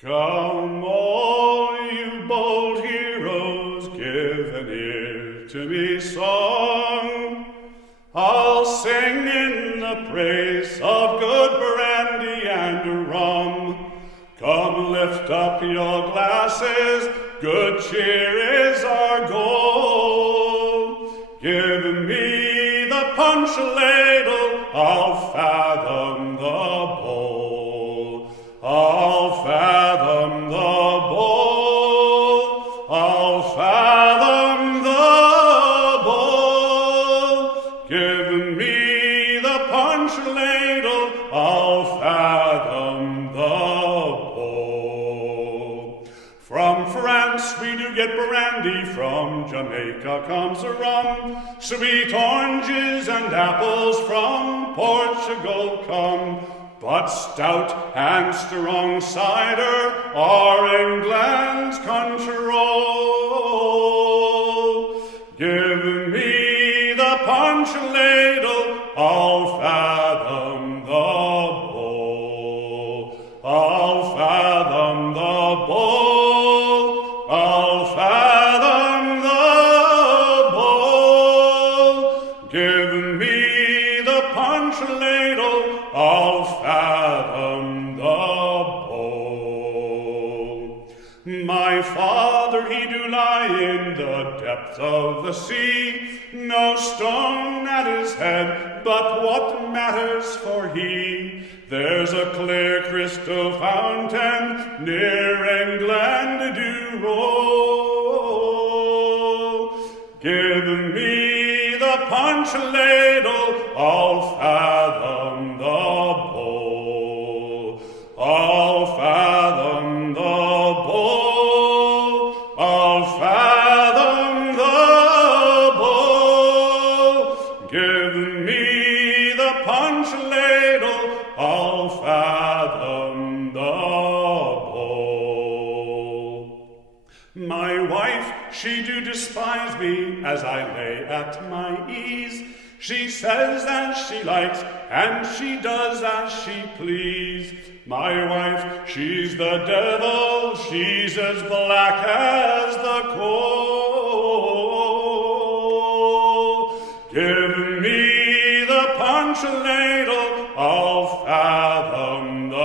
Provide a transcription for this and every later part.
Come all you bold heroes, give an ear to me song. I'll sing in the praise of good brandy and rum. Come lift up your glasses, good cheer is our goal. Give me the punch ladle, I'll fathom the bowl. I'll fathom the bowl. I'll fathom the bowl. Give me the punch ladle, I'll fathom the bowl. From France we do get brandy, from Jamaica comes rum. Sweet oranges and apples from Portugal come. But stout and strong cider are England's control. Give me the punch ladle, I'll fathom the bowl. I'll fathom the bowl. I'll fathom the bowl. Give me the punch ladle, I'll fathom the bowl. My father, he do lie in the depth of the sea, no stone at his head, but what matters, for he, there's a clear crystal fountain near England do roll. Give me the punch ladle, I'll fathom the bowl. I'll fathom the bowl. I'll fathom the bowl. Give me the punch ladle, I'll fathom the bowl. My wife, she do despise me as I lay at my ease. She says as she likes, and she does as she please. My wife, she's the devil, she's as black as the coal. Give me the punch ladle, I'll fathom the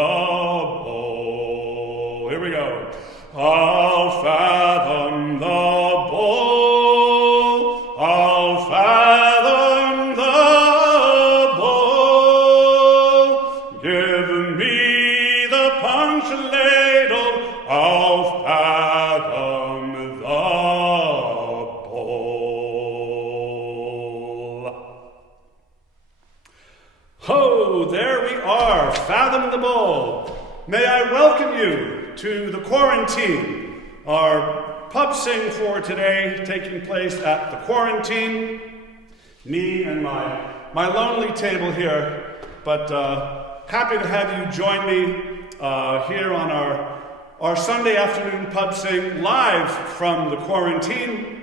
bowl. Here we go. I'll fathom the bowl. I'll fathom the bowl. Give me the punch ladle, I'll fathom the bowl. Ho, there we are, fathom the bowl. May I welcome you to the quarantine, our pub sing for today taking place at the quarantine. Me and my lonely table here, but happy to have you join me here on our Sunday afternoon pub sing live from the quarantine.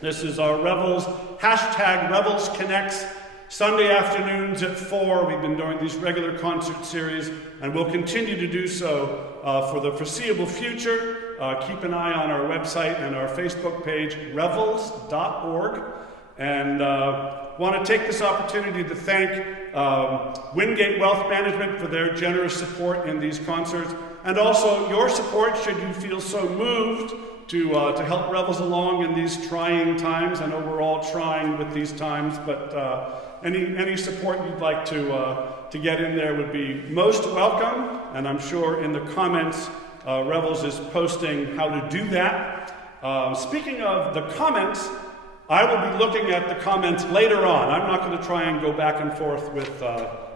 This is our Revels, #Revels Connects, Sunday afternoons at 4. We've been doing these regular concert series, and we'll continue to do so for the foreseeable future. Keep an eye on our website and our Facebook page, revels.org. And want to take this opportunity to thank Wingate Wealth Management for their generous support in these concerts, and also your support should you feel so moved to help Revels along in these trying times. I know we're all trying with these times, but any support you'd like to get in there would be most welcome. And I'm sure in the comments, Revels is posting how to do that. Speaking of the comments, I will be looking at the comments later on. I'm not going to try and go back and forth with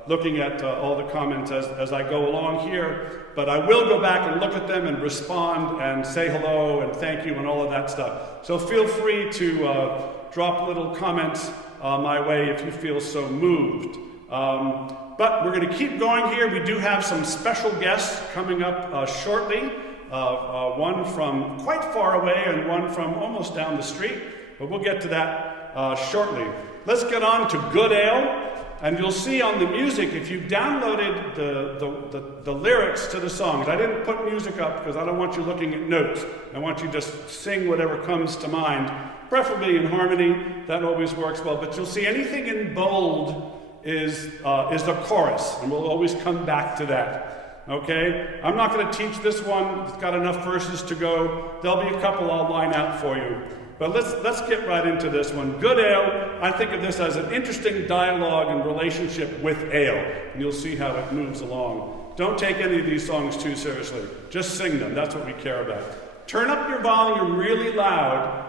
looking at all the comments as I go along here, but I will go back and look at them and respond and say hello and thank you and all of that stuff. So feel free to drop little comments my way if you feel so moved. But we're going to keep going here. We do have some special guests coming up shortly, one from quite far away and one from almost down the street, but we'll get to that shortly. Let's get on to good ale. And you'll see on the music, if you've downloaded the lyrics to the songs, I didn't put music up because I don't want you looking at notes. I want you just sing whatever comes to mind, preferably in harmony. That always works well. But you'll see anything in bold is the chorus, and we'll always come back to that. Okay? I'm not going to teach this one. It's got enough verses to go. There'll be a couple I'll line out for you. But let's get right into this one. Good ale, I think of this as an interesting dialogue and relationship with ale. And you'll see how it moves along. Don't take any of these songs too seriously. Just sing them. That's what we care about. Turn up your volume really loud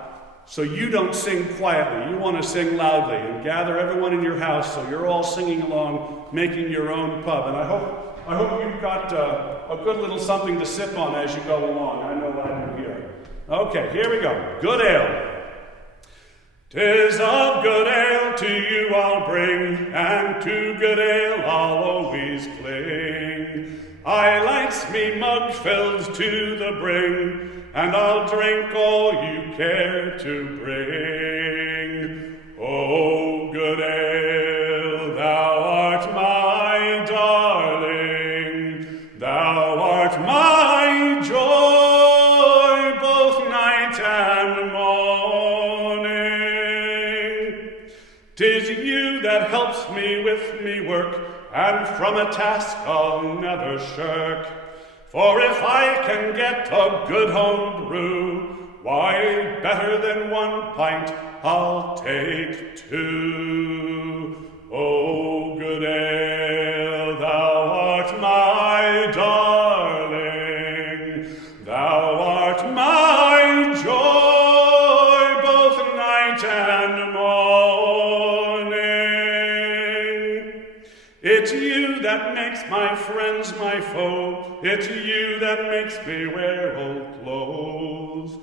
so you don't sing quietly. You want to sing loudly. And gather everyone in your house so you're all singing along, making your own pub. And I hope you've got a good little something to sip on as you go along. I know I do here. Okay, here we go. Good ale. 'Tis of good ale to you I'll bring, and to good ale I'll always cling. I likes me mug filled to the brim, and I'll drink all you care to bring. Oh, good ale, thou art my darling, thou art my joy. 'Tis you that helps me with me work, and from a task I'll never shirk. For if I can get a good home brew, why, better than 1 pint I'll take 2. Oh, good ale, thou art my darling, thou art my joy, both night and morning. It's you that makes my friends my foe, it's you that makes me wear old clothes.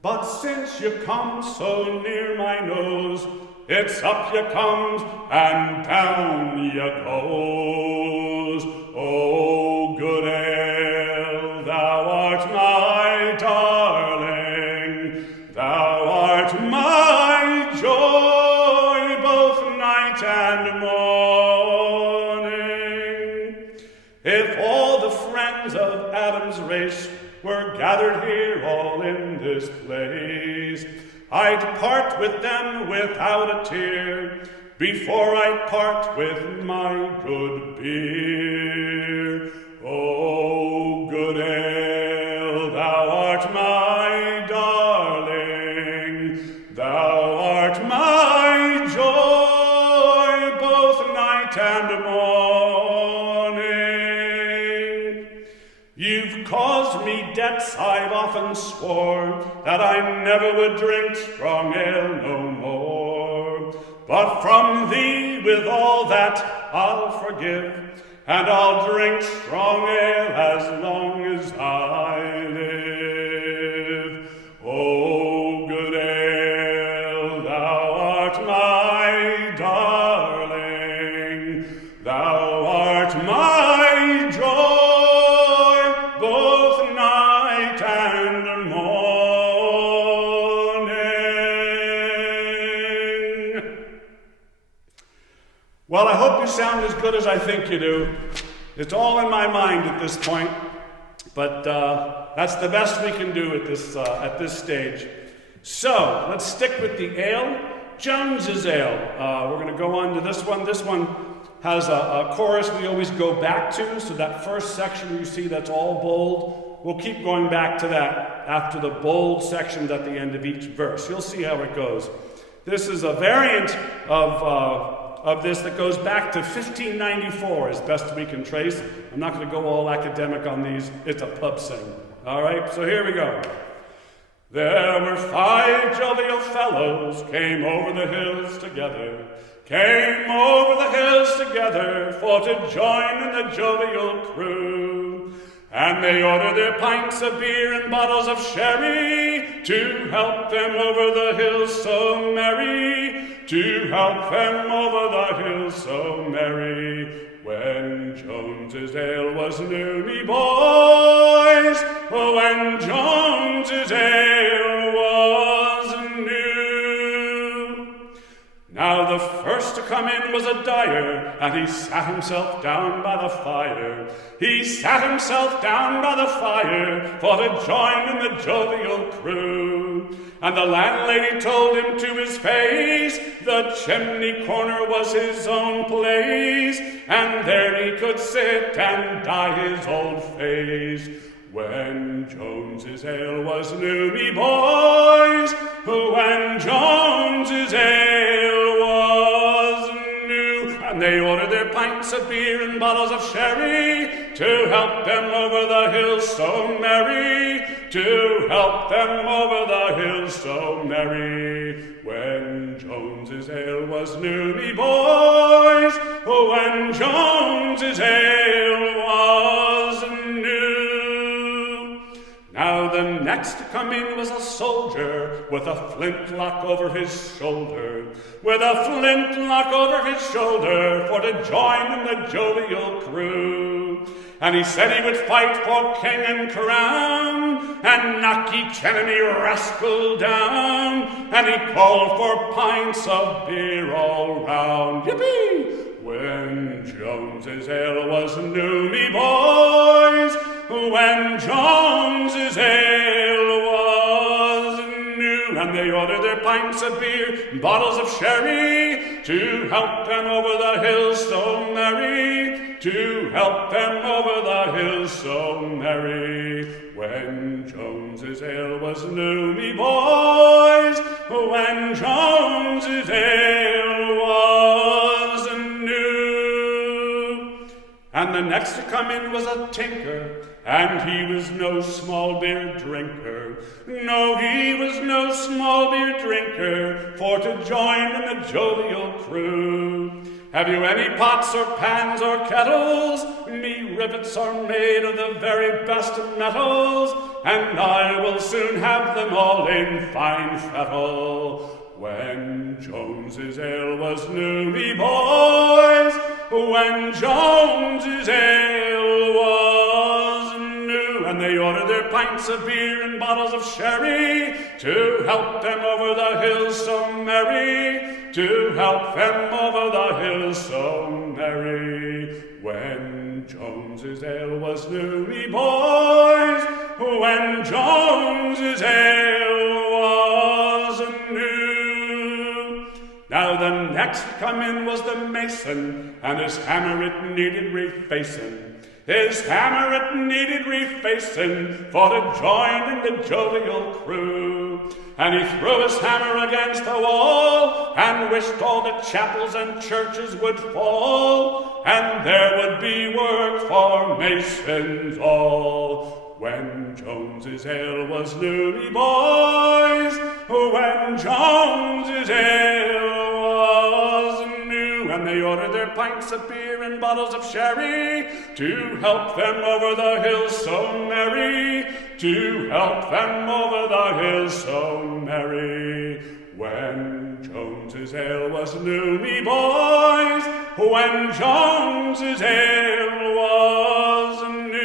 But since you come so near my nose, it's up you comes and down you goes. Oh, good ale, thou art my darling, thou art my joy, both night and morning. If all the friends of Adam's race were gathered here all in this place, I'd part with them without a tear before I'd part with my good beer. Oh, good ale, thou art my darling, thou art my joy, both night and morning. You've caused me debts I've often swore, that I never would drink strong ale no more. But from thee with all that I'll forgive, and I'll drink strong ale as long as I live. Oh, good ale, thou art my darling, thou art my joy, both night and morning. Well, I hope you sound as good as I think you do. It's all in my mind at this point, but that's the best we can do at this stage. So let's stick with the ale. Jones's ale. We're going to go on to this one. This one has a chorus we always go back to. So that first section you see that's all bold, we'll keep going back to that after the bold sections at the end of each verse. You'll see how it goes. This is a variant of this that goes back to 1594 as best we can trace. I'm not going to go all academic on these. It's a pub sing. All right, so here we go. There were 5 jovial fellows came over the hills together, came over the hills together for to join in the jovial crew. And they ordered their pints of beer and bottles of sherry to help them over the hills so merry, to help them over the hills so merry. When Jones's ale was new, me boys, when Jones's ale was new. Now the first first to come in was a dyer, and he sat himself down by the fire. He sat himself down by the fire for to join in the jovial crew. And the landlady told him to his face the chimney corner was his own place, and there he could sit and dye his old face. When Jones's ale was new, me boys, when Jones's ale was new, and they ordered their pints of beer and bottles of sherry to help them over the hills so merry, to help them over the hills so merry. When Jones's ale was new, me boys, when Jones's ale was new. Now the next to come in was a soldier with a flintlock over his shoulder, with a flintlock over his shoulder for to join in the jovial crew. And he said he would fight for king and crown and knock each enemy rascal down, and he called for pints of beer all round. Yippee! When Jones's ale was new, me boys, when Jones's ale was new, and they ordered their pints of beer, bottles of sherry, to help them over the hills so merry, to help them over the hills so merry. When Jones's ale was new, me boys, when Jones's ale was new. And the next to come in was a tinker, and he was no small beer drinker. No, he was no small beer drinker, for to join in the jovial crew. Have you any pots or pans or kettles? Me rivets are made of the very best of metals, and I will soon have them all in fine fettle. When Jones's ale was new, me boys, when Jones's ale was new, and they ordered their pints of beer and bottles of sherry to help them over the hills so merry, to help them over the hills so merry. When Jones's ale was new, me boys, when Jones's ale was new. Now the next to come in was the mason, and his hammer it needed refacing. His hammer it needed refacing for to join in the jovial crew. And he threw his hammer against the wall and wished all the chapels and churches would fall, and there would be work for masons all. When Jones's ale was new, me boys, when Jones's ale was new, and they ordered their pints of beer and bottles of sherry to help them over the hills so merry, to help them over the hills so merry. When Jones's ale was new, me boys, when Jones's ale was new.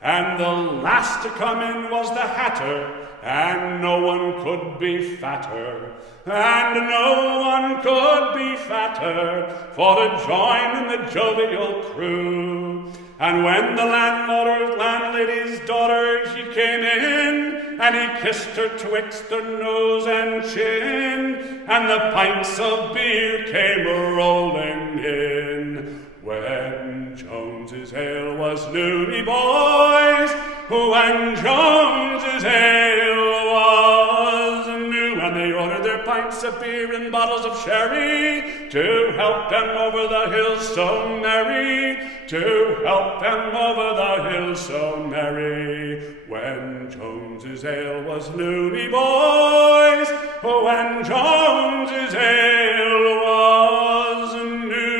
And the last to come in was the hatter, and no one could be fatter, and no one could be fatter, for to join in the jovial crew. And when the landlady's daughter, she came in, and he kissed her twixt her nose and chin, and the pints of beer came rolling in. When Jones's ale was new, me boys, when Jones's ale was new, and they ordered their pints of beer and bottles of sherry to help them over the hills so merry, to help them over the hills so merry. When Jones's ale was new, me boys, when Jones's ale was new.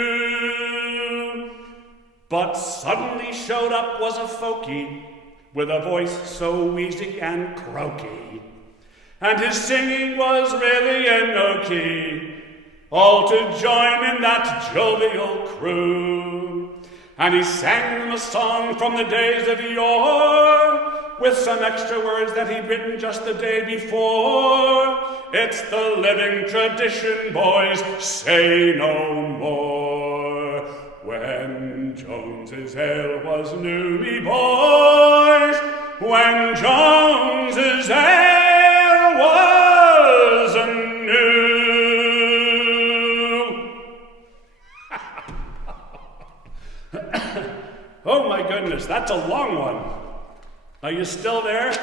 But suddenly showed up was a folkie with a voice so wheezy and croaky, and his singing was really in no key, all to join in that jovial crew. And he sang them a song from the days of yore, with some extra words that he'd written just the day before. It's the living tradition, boys, say no more. When Jones's ale was new, me boys, when Jones's ale was new. Oh my goodness, that's a long one. Are you still there?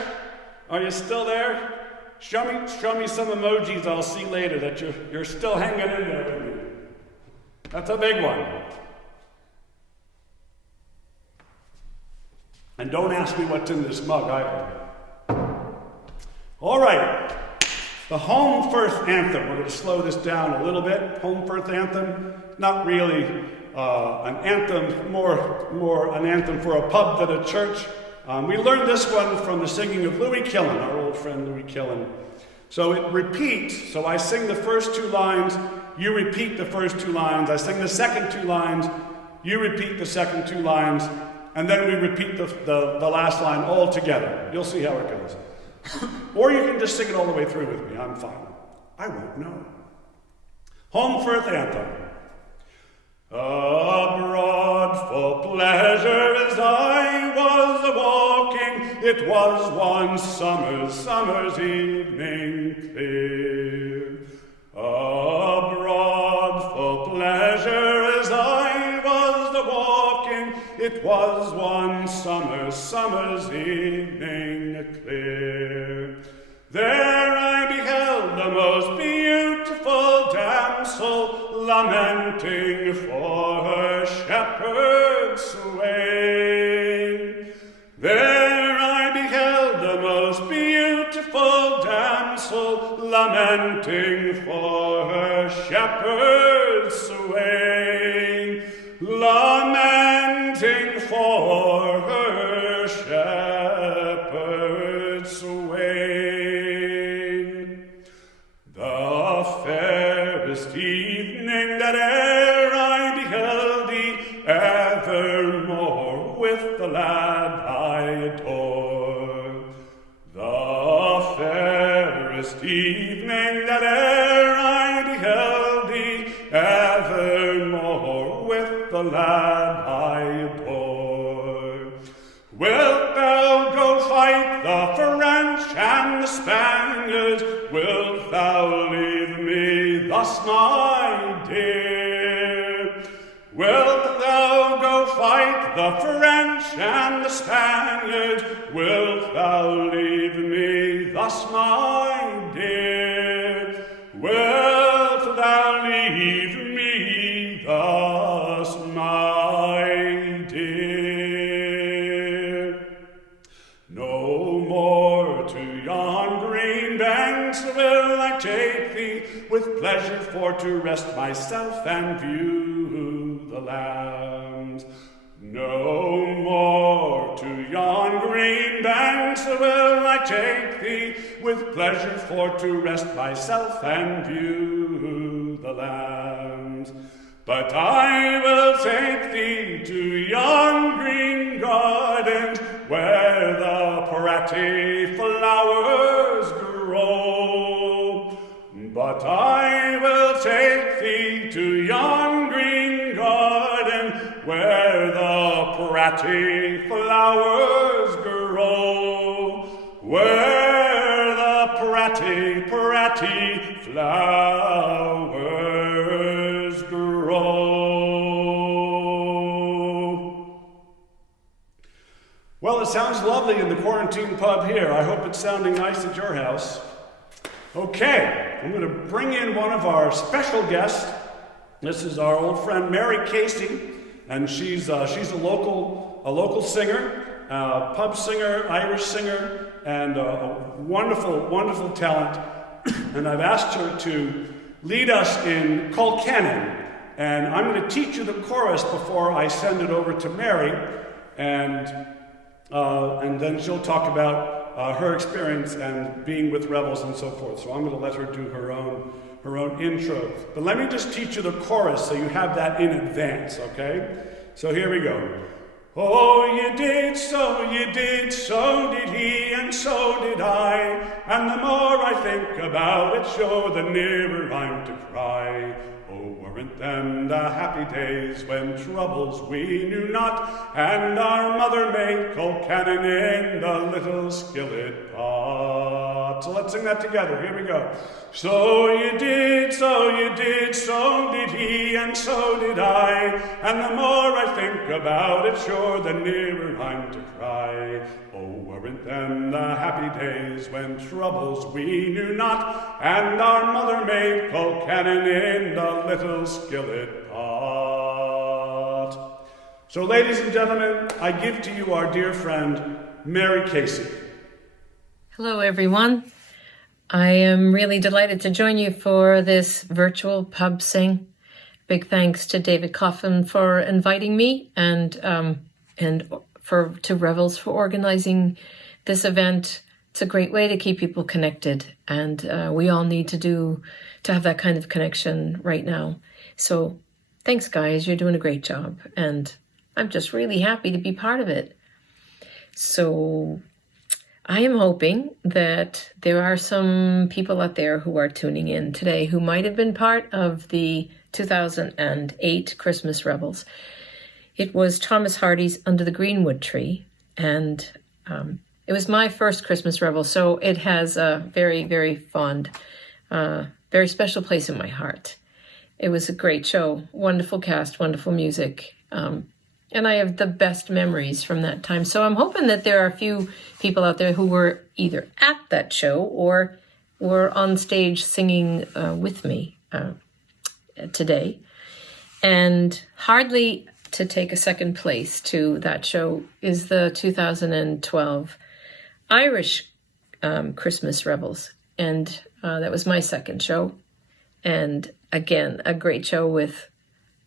Are you still there? Show me some emojis I'll see later that you're still hanging in there with me. That's a big one. And don't ask me what's in this mug either. All right, the Home Firth Anthem. We're going to slow this down a little bit. Home Firth Anthem, not really an anthem, more an anthem for a pub than a church. We learned this one from the singing of Louis Killen, our old friend Louis Killen. So it repeats. So I sing the first two lines, you repeat the first two lines. I sing the second two lines, you repeat the second two lines, and then we repeat the last line all together. You'll see how it goes. Or you can just sing it all the way through with me. I'm fine. I won't know. Home Firth Anthem. Abroad for pleasure as I was a-walking, it was one summer's evening clear. Abroad for pleasure as I was a-walking, it was one summer's evening clear. There I beheld the most beautiful damsel lamenting for her shepherd swain. There I beheld the most beautiful damsel lamenting for her shepherd swain. Lamenting for her shepherd swain. The fairest evening that e'er I beheld thee, evermore with the lad I adore. The fairest evening that e'er I beheld thee, evermore with the lad I adore. Wilt thou go fight the French and the Spaniards? Wilt thou leave me thus, my dear? Wilt thou go fight the French and the Spaniards? Wilt thou leave me thus, my dear? Wilt thou leave me thus, my dear? No more to yon green banks will I take thee, with pleasure for to rest myself and view the lambs. No more to yon green banks will I take thee, with pleasure for to rest myself and view the lambs. But I will take thee to yon green gardens, where the pretty flowers grow. But I will take thee to yon green garden, where the pretty flowers grow. Where the pretty flowers grow. Well, it sounds lovely in the quarantine pub here. I hope it's sounding nice at your house. Okay, I'm going to bring in one of our special guests. This is our old friend Mary Casey, and she's a local singer, pub singer, Irish singer, and a wonderful talent. And I've asked her to lead us in Colcannon, and I'm going to teach you the chorus before I send it over to Mary, and then she'll talk about her experience and being with Revels and so forth. So I'm going to let her do her own intro. But let me just teach you the chorus so you have that in advance, okay? So here we go. Oh, you did, so did he, and so did I. And the more I think about it, sure, the nearer I'm to cry. Oh, weren't them the happy days when troubles we knew not, and our mother made Colcannon in the little skillet pot. So let's sing that together. Here we go. So you did, so did he, and so did I. And the more I think about it, sure, the nearer I'm to cry. Oh, weren't them the happy days when troubles we knew not, and our mother made Colcannon in the little skillet pot. So, ladies and gentlemen, I give to you our dear friend, Mary Casey. Hello, everyone. I am really delighted to join you for this virtual pub sing. Big thanks to David Coffin for inviting me and to Revels for organizing this event. It's a great way to keep people connected, and we all need to have that kind of connection right now. So thanks, guys. You're doing a great job, and I'm just really happy to be part of it. So I am hoping that there are some people out there who are tuning in today who might have been part of the 2008 Christmas Revels. It was Thomas Hardy's Under the Greenwood Tree, and it was my first Christmas Revel, so it has a very, very fond, very special place in my heart. It was a great show, wonderful cast, wonderful music, and I have the best memories from that time. So I'm hoping that there are a few people out there who were either at that show or were on stage singing with me today. And hardly to take a second place to that show is the 2012 Irish Christmas Revels. And that was my second show. And again, a great show with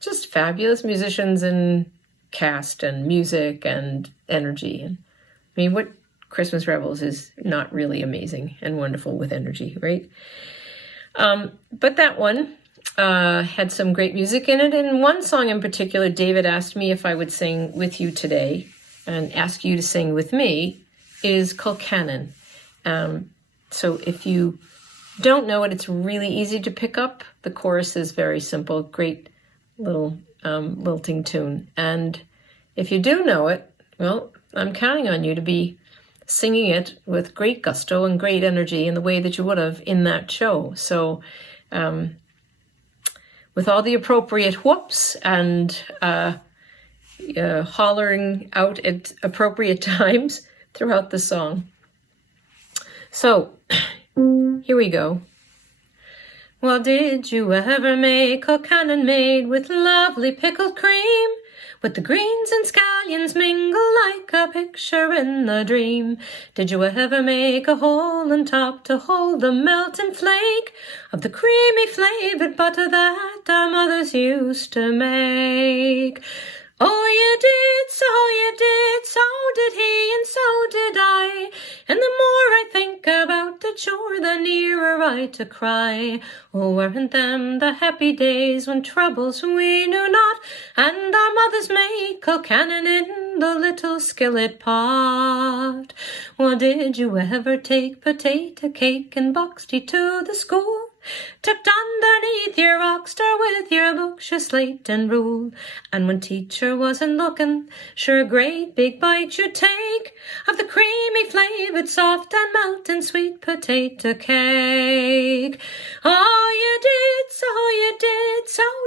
just fabulous musicians and cast and music and energy. And I mean, what Christmas Revels is not really amazing and wonderful with energy, right? But that one had some great music in it. And one song in particular, David asked me if I would sing with you today and ask you to sing with me, is Colcannon. So if you don't know it, it's really easy to pick up. The chorus is very simple, great little lilting tune. And if you do know it, well, I'm counting on you to be singing it with great gusto and great energy in the way that you would have in that show. So with all the appropriate whoops and hollering out at appropriate times throughout the song. So here we go. Well, did you ever make Colcannon made with lovely pickled cream? With the greens and scallions mingle like a picture in a dream. Did you ever make a hole in top to hold the melting flake of the creamy flavoured butter that our mothers used to make? Oh, you did, so did he, and so did I. And the more I think about it, sure, the nearer I to cry. Oh, weren't them the happy days when troubles we knew not, and our mothers made Colcannon in the little skillet pot? Well, did you ever take potato cake and boxed tea to the school? Tucked underneath your rockster with your books, your slate and rule. And when teacher wasn't looking, sure a great big bite you'd take of the creamy flavoured, soft and melting sweet potato cake. Oh, you did, so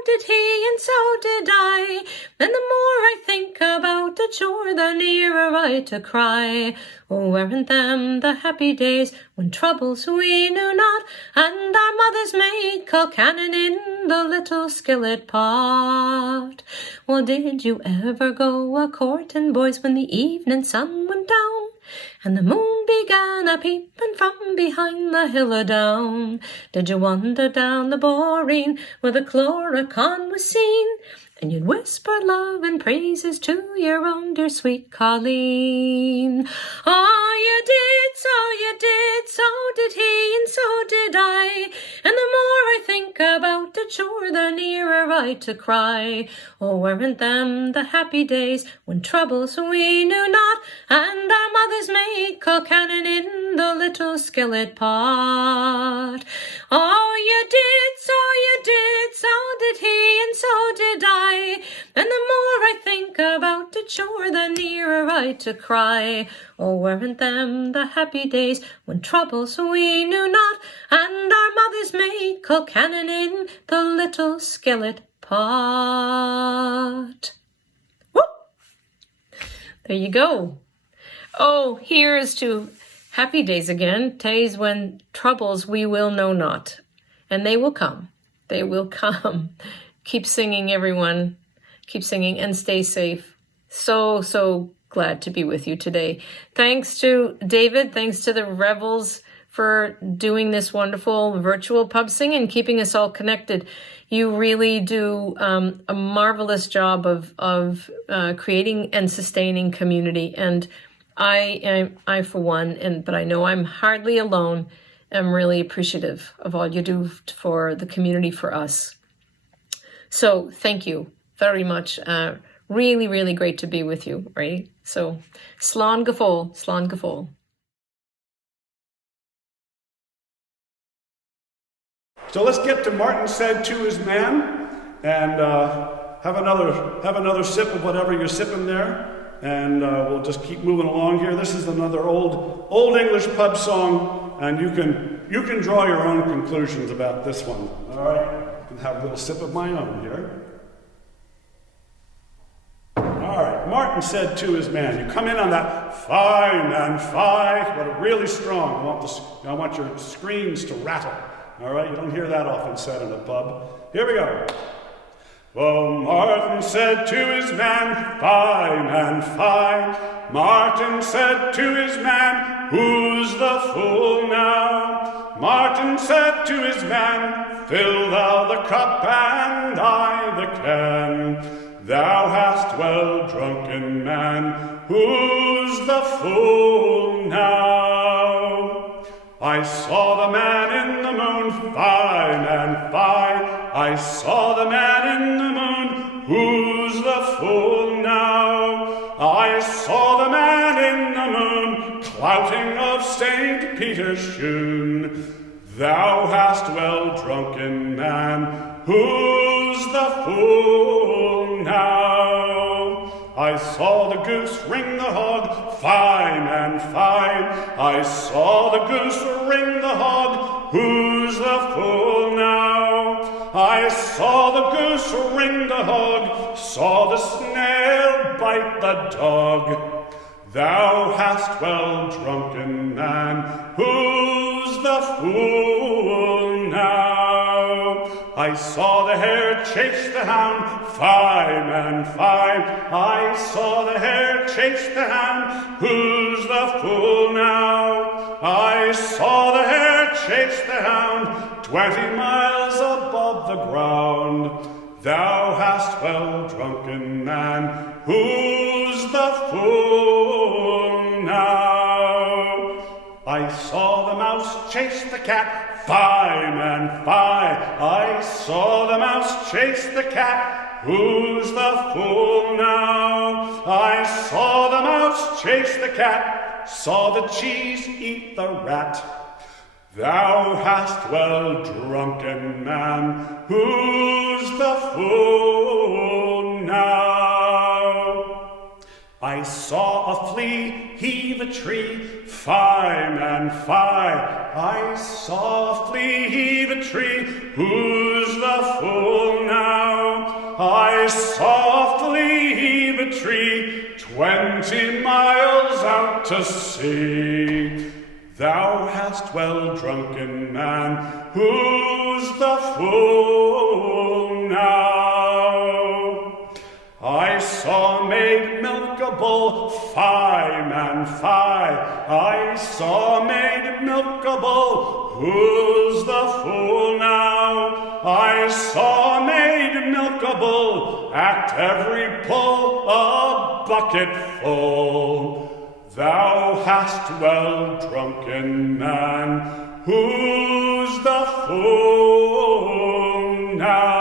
did he, and so did I. And the more I think about it, sure, the nearer I to cry. Oh, weren't them the happy days when troubles we knew not, and our mothers made Colcannon in the little skillet pot? Well, did you ever go a-courting, boys, when the evening sun went down, and the moon began a-peeping from behind the hill a-down? Did you wander down the boreen where the Colcannon was seen, and you'd whisper love and praises to your own dear sweet Colleen? Oh, you did, so did he, and so did I. And the more I think about it, it sure the nearer I to cry. Oh, weren't them the happy days when troubles we knew not, and our mothers made Colcannon in the little skillet pot. Oh, you did, so did he, and so did I. And the more I think about it, sure the nearer I to cry. Oh, weren't them the happy days when troubles we knew not, and our mothers made Colcannon in the little skillet pot. Whoop! There you go. Oh, here's to happy days again, days when troubles we will know not. And they will come. They will come. Keep singing, everyone. Keep singing and stay safe. So glad to be with you today. Thanks to David. Thanks to the Revels for doing this wonderful virtual pub sing and keeping us all connected. You really do a marvelous job of creating and sustaining community. And I for one, but I know I'm hardly alone, am really appreciative of all you do for the community, for us. So thank you very much. Really, really great to be with you, right? So, slán go fóill, slán go fóill. So let's get to Martin Said to His Man, and have another sip of whatever you're sipping there, and we'll just keep moving along here. This is another old English pub song, and you can draw your own conclusions about this one. All right, I can have a little sip of my own here. All right, Martin said to his man, you come in on that fine man, fine, but really strong. I want your screens to rattle. All right, you don't hear that often said in a pub. Here we go. Oh, Martin said to his man, fine man, fine. Martin said to his man, who's the fool now? Martin said to his man, fill thou the cup and I the can. Thou hast well drunken, man, who's the fool now? I saw the man in the moon, fine and fine. I saw the man in the moon, who's the fool now? I saw the man in the moon, clouting of St. Peter's shoon. Thou hast well drunken, man, who's the fool now? I saw the goose ring the hog, fine and fine. I saw the goose ring the hog, who's the fool now? I saw the goose ring the hog, saw the snail bite the dog. Thou hast well drunken, man, who's the fool now? I saw the hare chase the hound, fine and fine. I saw the hare chase the hound, who's the fool now? I saw the hare chase the hound, 20 miles above the ground. Thou hast well drunken, man, who's the fool now? I saw the mouse chase the cat, fine and fine. I saw the mouse chase the cat, who's the fool now? I saw the mouse chase the cat, saw the cheese eat the rat. Thou hast well drunken, man, who's the fool now? I saw a flea heave a tree, fine and fine. I saw a flea heave a tree, who's the fool now? I saw a flea heave a tree, 20 miles out to sea. Thou hast well drunken, man, who's the fool now? I saw a maid milk a bull, fine and fine. I saw a maid milk a bull, who's the fool now? I saw a maid milk a bull, at every pull a bucket full. Thou hast well drunken, man, who's the fool now.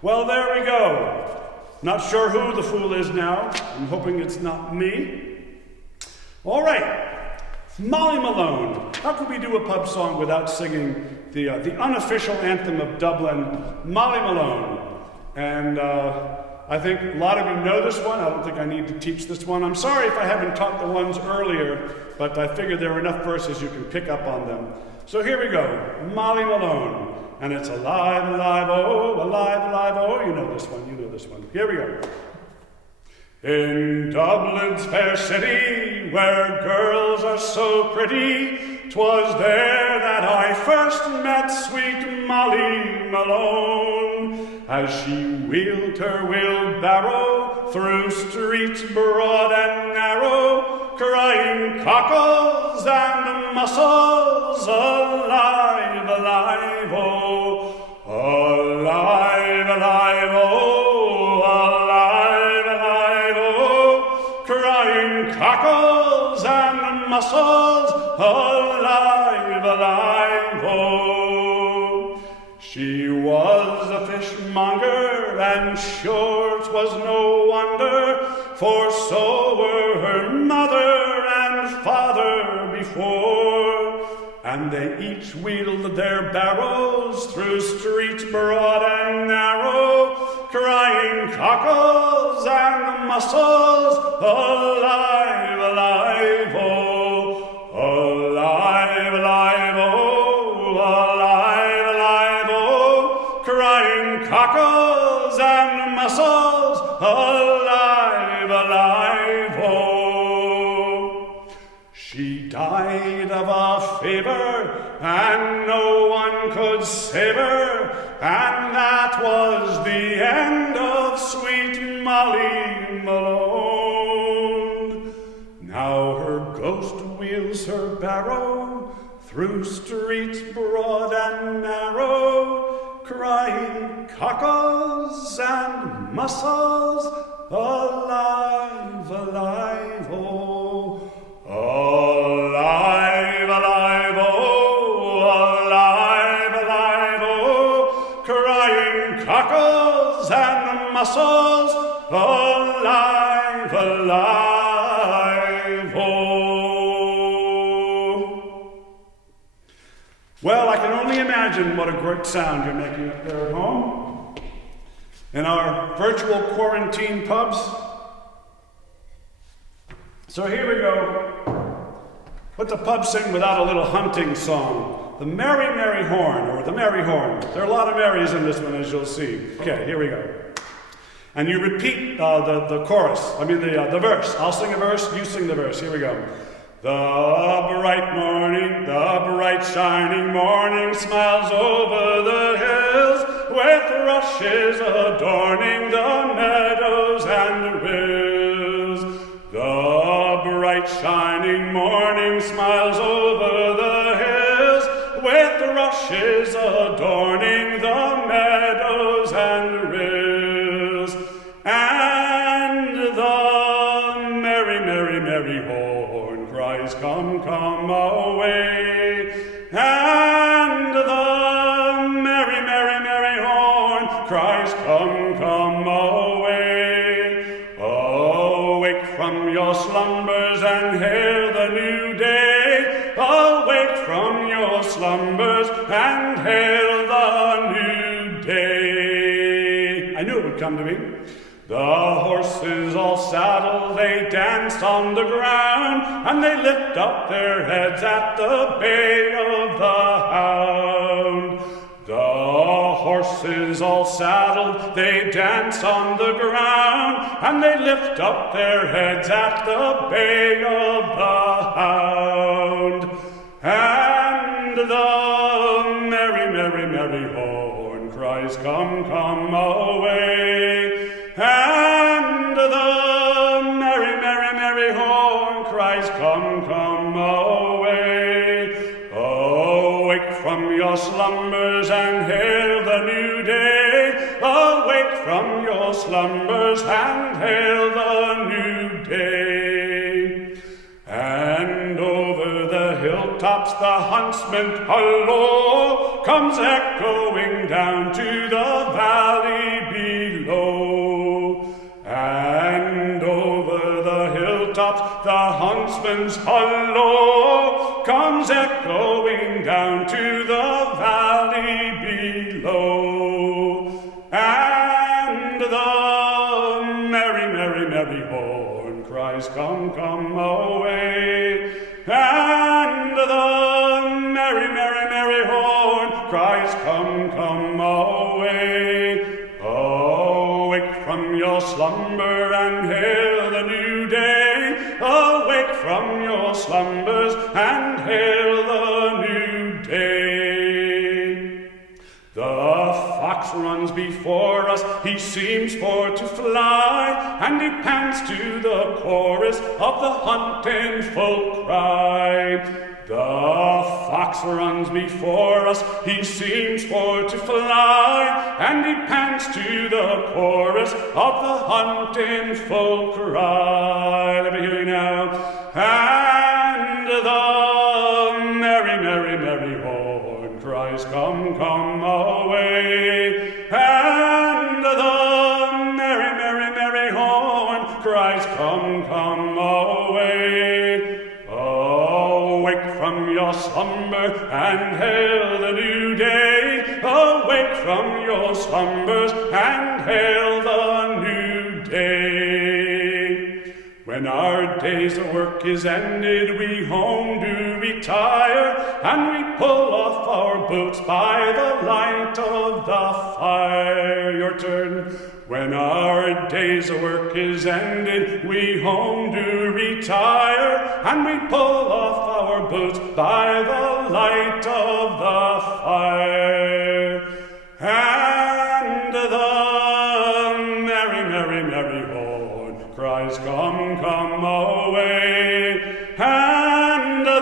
Well, there we go. Not sure who the fool is now. I'm hoping it's not me. All right, Molly Malone. How could we do a pub song without singing the unofficial anthem of Dublin, Molly Malone? And I think a lot of you know this one. I don't think I need to teach this one. I'm sorry if I haven't taught the ones earlier, but I figured there are enough verses you can pick up on them. So here we go, Molly Malone. And it's alive, alive, oh, alive, alive, oh. You know this one, you know this one. Here we go. In Dublin's fair city, where girls are so pretty, 'twas there that I first met sweet Molly Malone, as she wheeled her wheelbarrow through streets broad and narrow, crying cockles and mussels, alive, alive, oh, alive, alive, oh, alive, alive, oh, crying cockles and mussels, alive, alive, oh. She was a fishmonger, and sure 'twas no wonder, for so were her mother and father before. And they each wheeled their barrows through streets broad and narrow, crying cockles and mussels, alive, alive, oh, alive, alive, oh, alive, alive, oh, crying cockles and mussels, alive, alive, oh. She died of a fever, and no one could save her, and that was the end of sweet Molly Malone. Now her ghost wheels her barrow through streets broad and narrow, crying cockles and mussels, alive, alive, oh, alive, alive, oh, alive, alive, oh, crying cockles and mussels, alive, alive, oh. Well, I can only imagine what a great sound you're making up there at home. In our virtual quarantine pubs. So here we go. What's a pub sing without a little hunting song? The Merry, Merry Horn, or the Merry Horn. There are a lot of Marys in this one, as you'll see. Okay, here we go. And you repeat the chorus, the verse. I'll sing a verse, you sing the verse. Here we go. The bright morning, the bright shining morning smiles over the hills, with rushes adorning the meadows and the rills. The bright shining morning smiles over the hills, with rushes adorning the meadows and the rills. And the merry, merry, merry horn cries, come, come away. And the merry, merry, merry horn cries, come, come away. Awake from your slumbers and hail the new day. Awake from your slumbers and hail the new day. I knew it would come to me. The horses all saddled, they dance on the ground, and they lift up their heads at the bay of the hound. The horses all saddled, they dance on the ground, and they lift up their heads at the bay of the hound. And the merry, merry, merry horn cries, come, come away. And the merry, merry, merry horn cries, come, come away. Awake from your slumbers and hail the new day. Awake from your slumbers and hail the new day. And over the hill hilltops the huntsman, hullo, comes echoing down to the valley below. And over the hilltops the huntsman's hullo comes echoing down to the valley below. And the merry, merry, merry horn cries, come, come away. And the merry, merry, merry horn cries, come, come away. Awake from your slumber and hail the new day. Awake from your slumbers and hail the new day. The fox runs before us, he seems for to fly, and he pants to the chorus of the hunting folk cry. The fox runs before us, he seems for to fly, and he pants to the chorus of the hunting folk cry. Let me hear you now. And the merry, merry, merry horn cries, come, come away. And the merry, merry, merry horn cries, come, come away. Awake from your slumber and hail the new day. Awake from your slumbers and hail the new day. When our day's work is ended, we home do retire, and we pull off our boots by the light of the fire. Your turn. When our day's work is ended, we home do retire, and we pull off our boots by the light of the fire. And the merry, merry, merry horn cries, come, come away. And the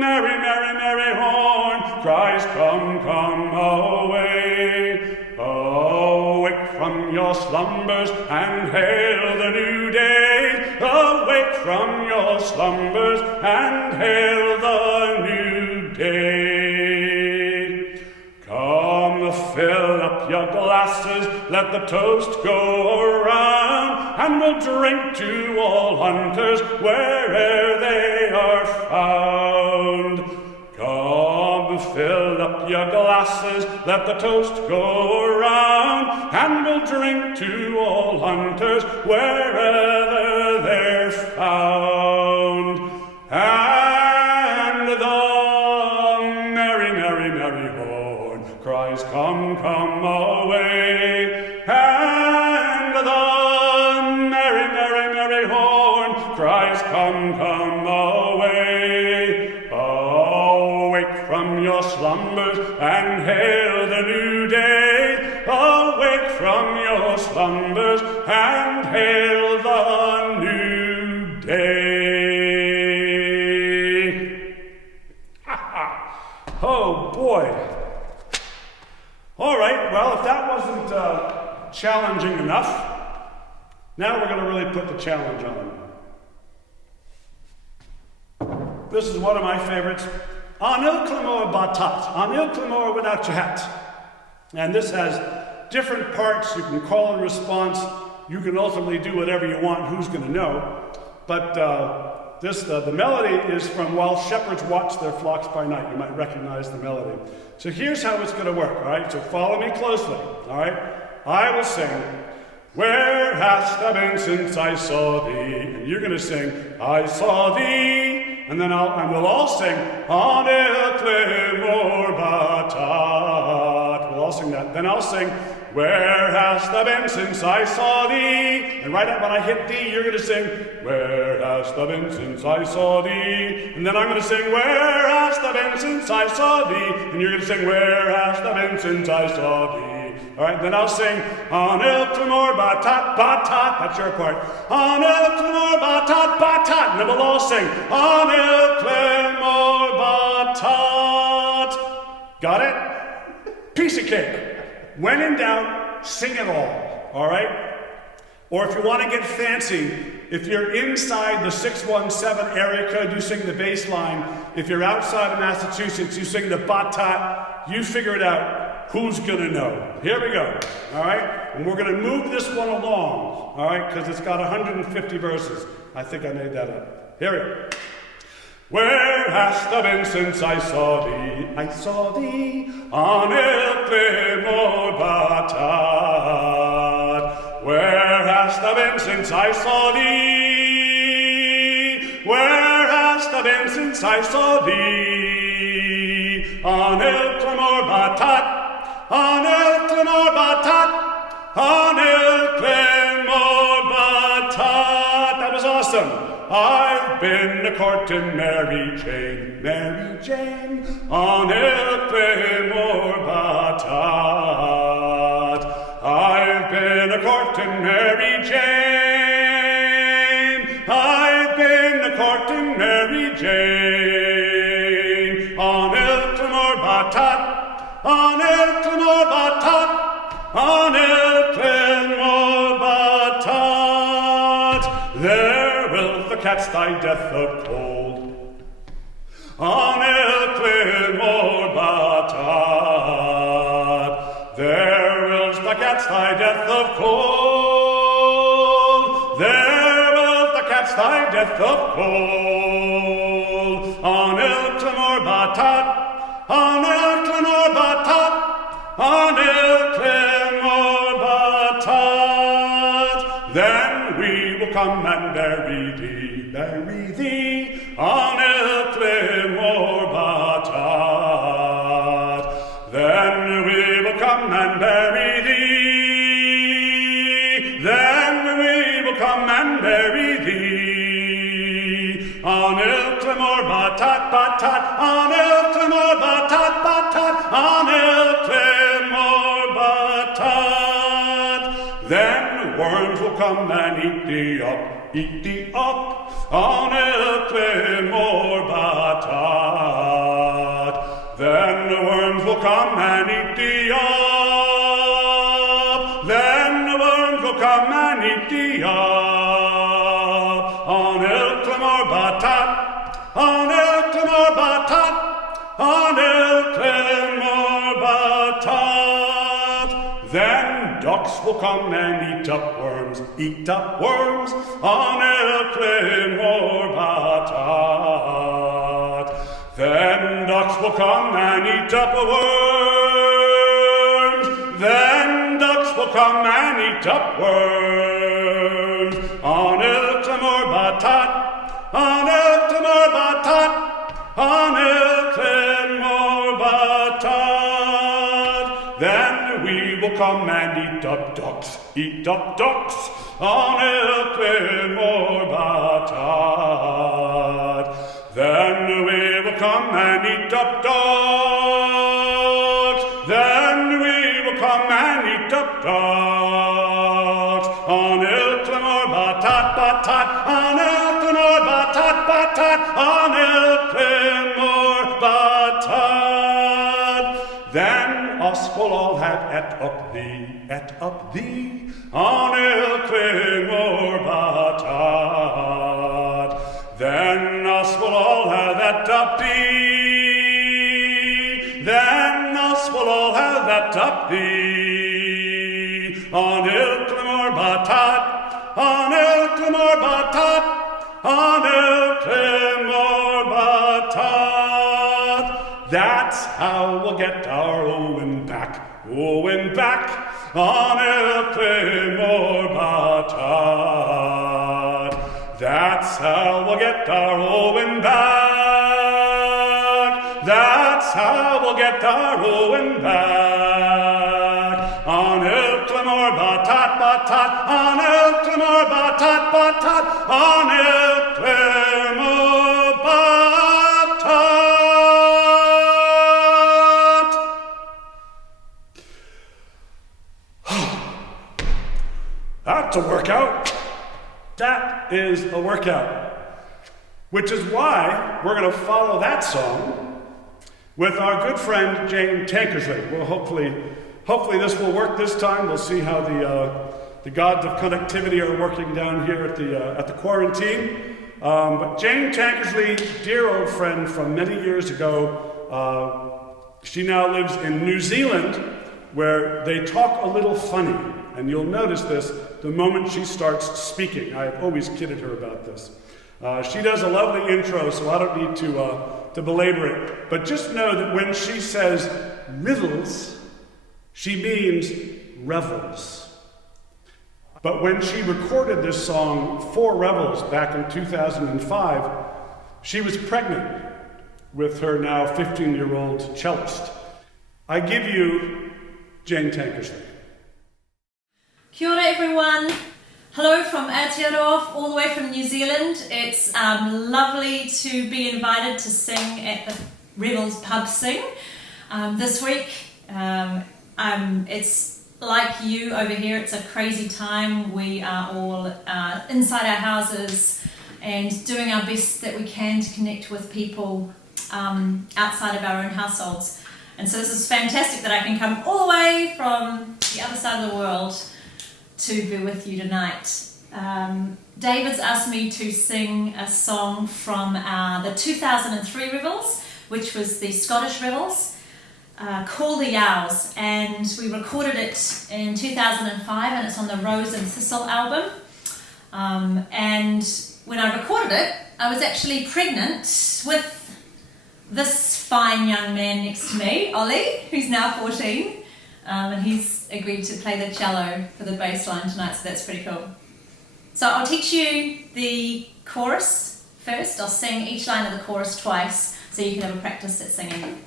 merry, merry, merry horn cries, come, come away. Awake from your slumbers and hail the new day. Awake from your slumbers and hail the new day. Come, fill up your glasses, let the toast go around, and we'll drink to all hunters where'er they are found. Come, fill up your glasses, let the toast go around, and we'll drink to all hunters wherever they're found. And the merry, merry, merry horn cries, come, come away. And the merry, merry, merry horn cries, come, come away. Awake from your slumbers and hail the new day. Awake from your slumbers and hail the new day. Oh boy. All right, well, if that wasn't challenging enough, now we're going to really put the challenge on. This is one of my favorites. An il clamor batat, an il clamor without your hat. And this has different parts. You can call and response. You can ultimately do whatever you want. Who's going to know? But the melody is from While Shepherds Watch Their Flocks by Night. You might recognize the melody. So here's how it's going to work, all right? So follow me closely, all right? I will sing, where hast thou been since I saw thee? And you're going to sing, I saw thee. And then we'll all sing, on il clamor batat. We'll all sing that. Then I'll sing, where hast thou been since I saw thee? And right when I hit thee, you're going to sing, where hast thou been since I saw thee? And then I'm going to sing, where hast thou been since I saw thee? And you're going to sing, where hast thou been since I saw thee? All right, then I'll sing, on il clamor batat, batat. That's your part. On il clamor batat, batat. And then we'll all sing, on il clamor batat. Got it? Piece of cake. When in doubt, sing it all right? Or if you want to get fancy, if you're inside the 617 area code, you sing the bass line. If you're outside of Massachusetts, you sing the batat. You figure it out. Who's going to know? Here we go. All right? And we're going to move this one along. All right? Because it's got 150 verses. I think I made that up. Here we go. Where hast thou been since I saw thee? I saw thee on el clemor batad. Where hast thou been since I saw thee? Where hast thou been since I saw thee? On el clemor batad. On el clemor batad. On el clemor batad. That was awesome. I've been a-courting Mary Jane, Mary Jane, on el clemor batad. I've been a-courting Mary Jane, I've been a-courting Mary Jane, on el clemor batad, on el clemor batad, on el clemor batad. There will the cats die death of cold, on el clemor batad. There will the cats die death of cold, there will the cats die death of cold, on el clemor batad, on el clemor batad, on el clemor batad. Then we will come and bury thee, on el clemor batad. Then we will come and bury thee, then we will come and bury thee, on el clemor batad, batad, on el clemor batad, batad, on el clemor batad. Then worms will come and eat thee up, on el clemor batad. Then the worms will come and eat thee up, then the worms will come and eat thee up, on el clemor batad, on el clemor batad, on el clemor batad. Then ducks will come and eat up worms, on el clemor batad. Then ducks will come and eat up worms, then ducks will come and eat up worms, on el clemor batad, on el clemor batad, on el clemor batad. Then we will come and eat up ducks, on el clemor batad. Then we will come and eat up dogs, then we will come and eat up dogs, on el clemor batad, batad, on el clemor batad, batad, on el clemor batad. Then us will all have et up thee, on el clemor batad. Then us will all have et up thee, then us will all have et up thee, on el clemor batad, on el clemor batad, on el clemor batad. That's how we'll get our Owen back, on el clemor batad. That's how we'll get our Owen back, that's how we'll get our Owen back, on el clemor batad, batad, on el clemor batad, batad, on el clemor batad. That's a workout. That is a workout, which is why we're going to follow that song with our good friend Jayne Tankersley. Well, hopefully this will work this time. We'll see how the gods of connectivity are working down here at the quarantine. But Jayne Tankersley, dear old friend from many years ago, she now lives in New Zealand, where they talk a little funny. And you'll notice this the moment she starts speaking. I've always kidded her about this. She does a lovely intro, so I don't need to belabor it. But just know that when she says rivels, she means revels. But when she recorded this song for Revels back in 2005, she was pregnant with her now 15-year-old cellist. I give you Jayne Tankersley. Kia ora everyone. Hello from Aotearoa, all the way from New Zealand. It's lovely to be invited to sing at the Revels Pub Sing this week. It's like you over here, it's a crazy time. We are all inside our houses and doing our best that we can to connect with people outside of our own households. And so this is fantastic that I can come all the way from the other side of the world to be with you tonight. David's asked me to sing a song from the 2003 Revels, which was the Scottish Revels, called The Yows, and we recorded it in 2005, and it's on the Rose and Thistle album. And when I recorded it, I was actually pregnant with this fine young man next to me, Ollie, who's now 14, and he's agreed to play the cello for the bass line tonight, so that's pretty cool. So I'll teach you the chorus first. I'll sing each line of the chorus twice, so you can have a practice at singing.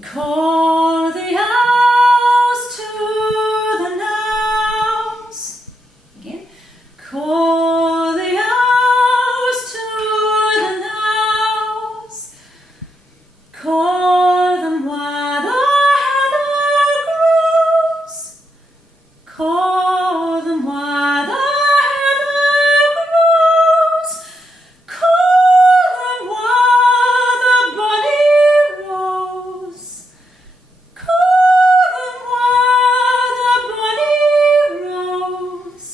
Call the house to the nows. Again. Call the house to the nows. Call them while the heather grows. Call them while the heather grows. Call them while the body rose. Call them while the body rose.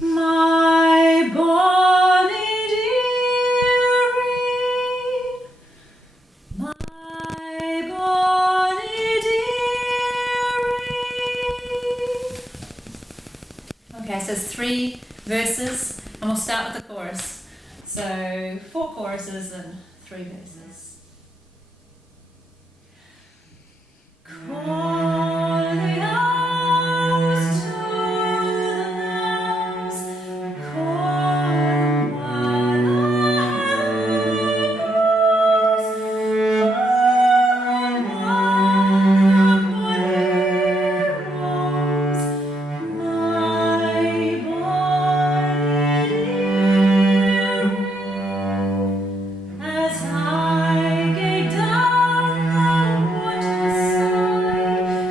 My bonny dearie, my bonny dearie. Okay, so it's 3 verses, and we'll start with the chorus. So 4 choruses and 3 verses. Call the house to the nows. Call them while the heather grows. Call them while the body rose. My bonny dearie, as I gaze down the waterside,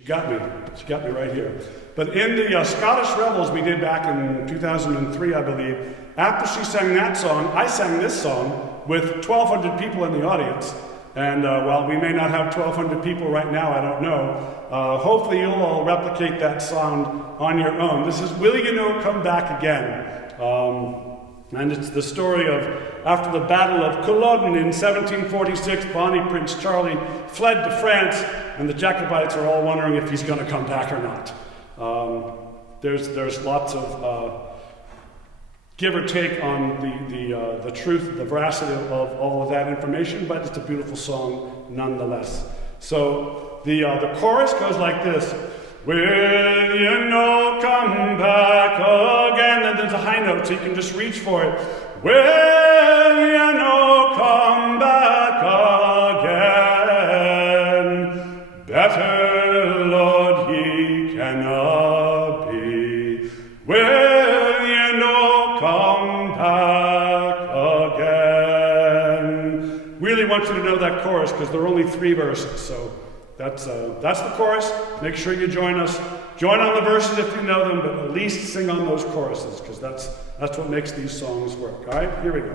She got me. She got me right here. But in the Scottish Revels we did back in 2003, I believe, after she sang that song, I sang this song with 1,200 people in the audience. And while we may not have 1,200 people right now, I don't know, hopefully you'll all replicate that sound on your own. This is Willie, Come Back Again. And it's the story of, after the Battle of Culloden in 1746, Bonnie Prince Charlie fled to France, and the Jacobites are all wondering if he's going to come back or not. There's lots of give or take on the truth, the veracity of all of that information, but it's a beautiful song nonetheless. So the chorus goes like this. Will you no come back again? And there's a high note, so you can just reach for it. Will you no come back again? Better, Lord, ye cannot be. Will you no come back again? Really want you to know that chorus because there are only 3 verses, so that's the chorus. Make sure you join us. Join on the verses if you know them, but at least sing on those choruses, because that's what makes these songs work. All right, here we go.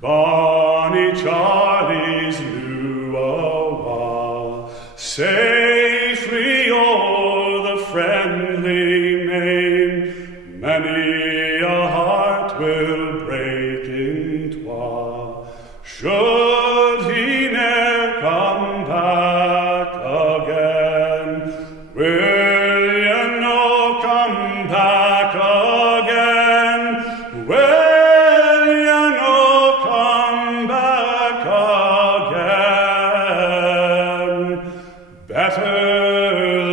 Bonnie Charlie's new awa, safely o'er the friendly main, many a heart will break in twa, should he ne'er come back again. Will you no come back again? Will you no come back again? Better,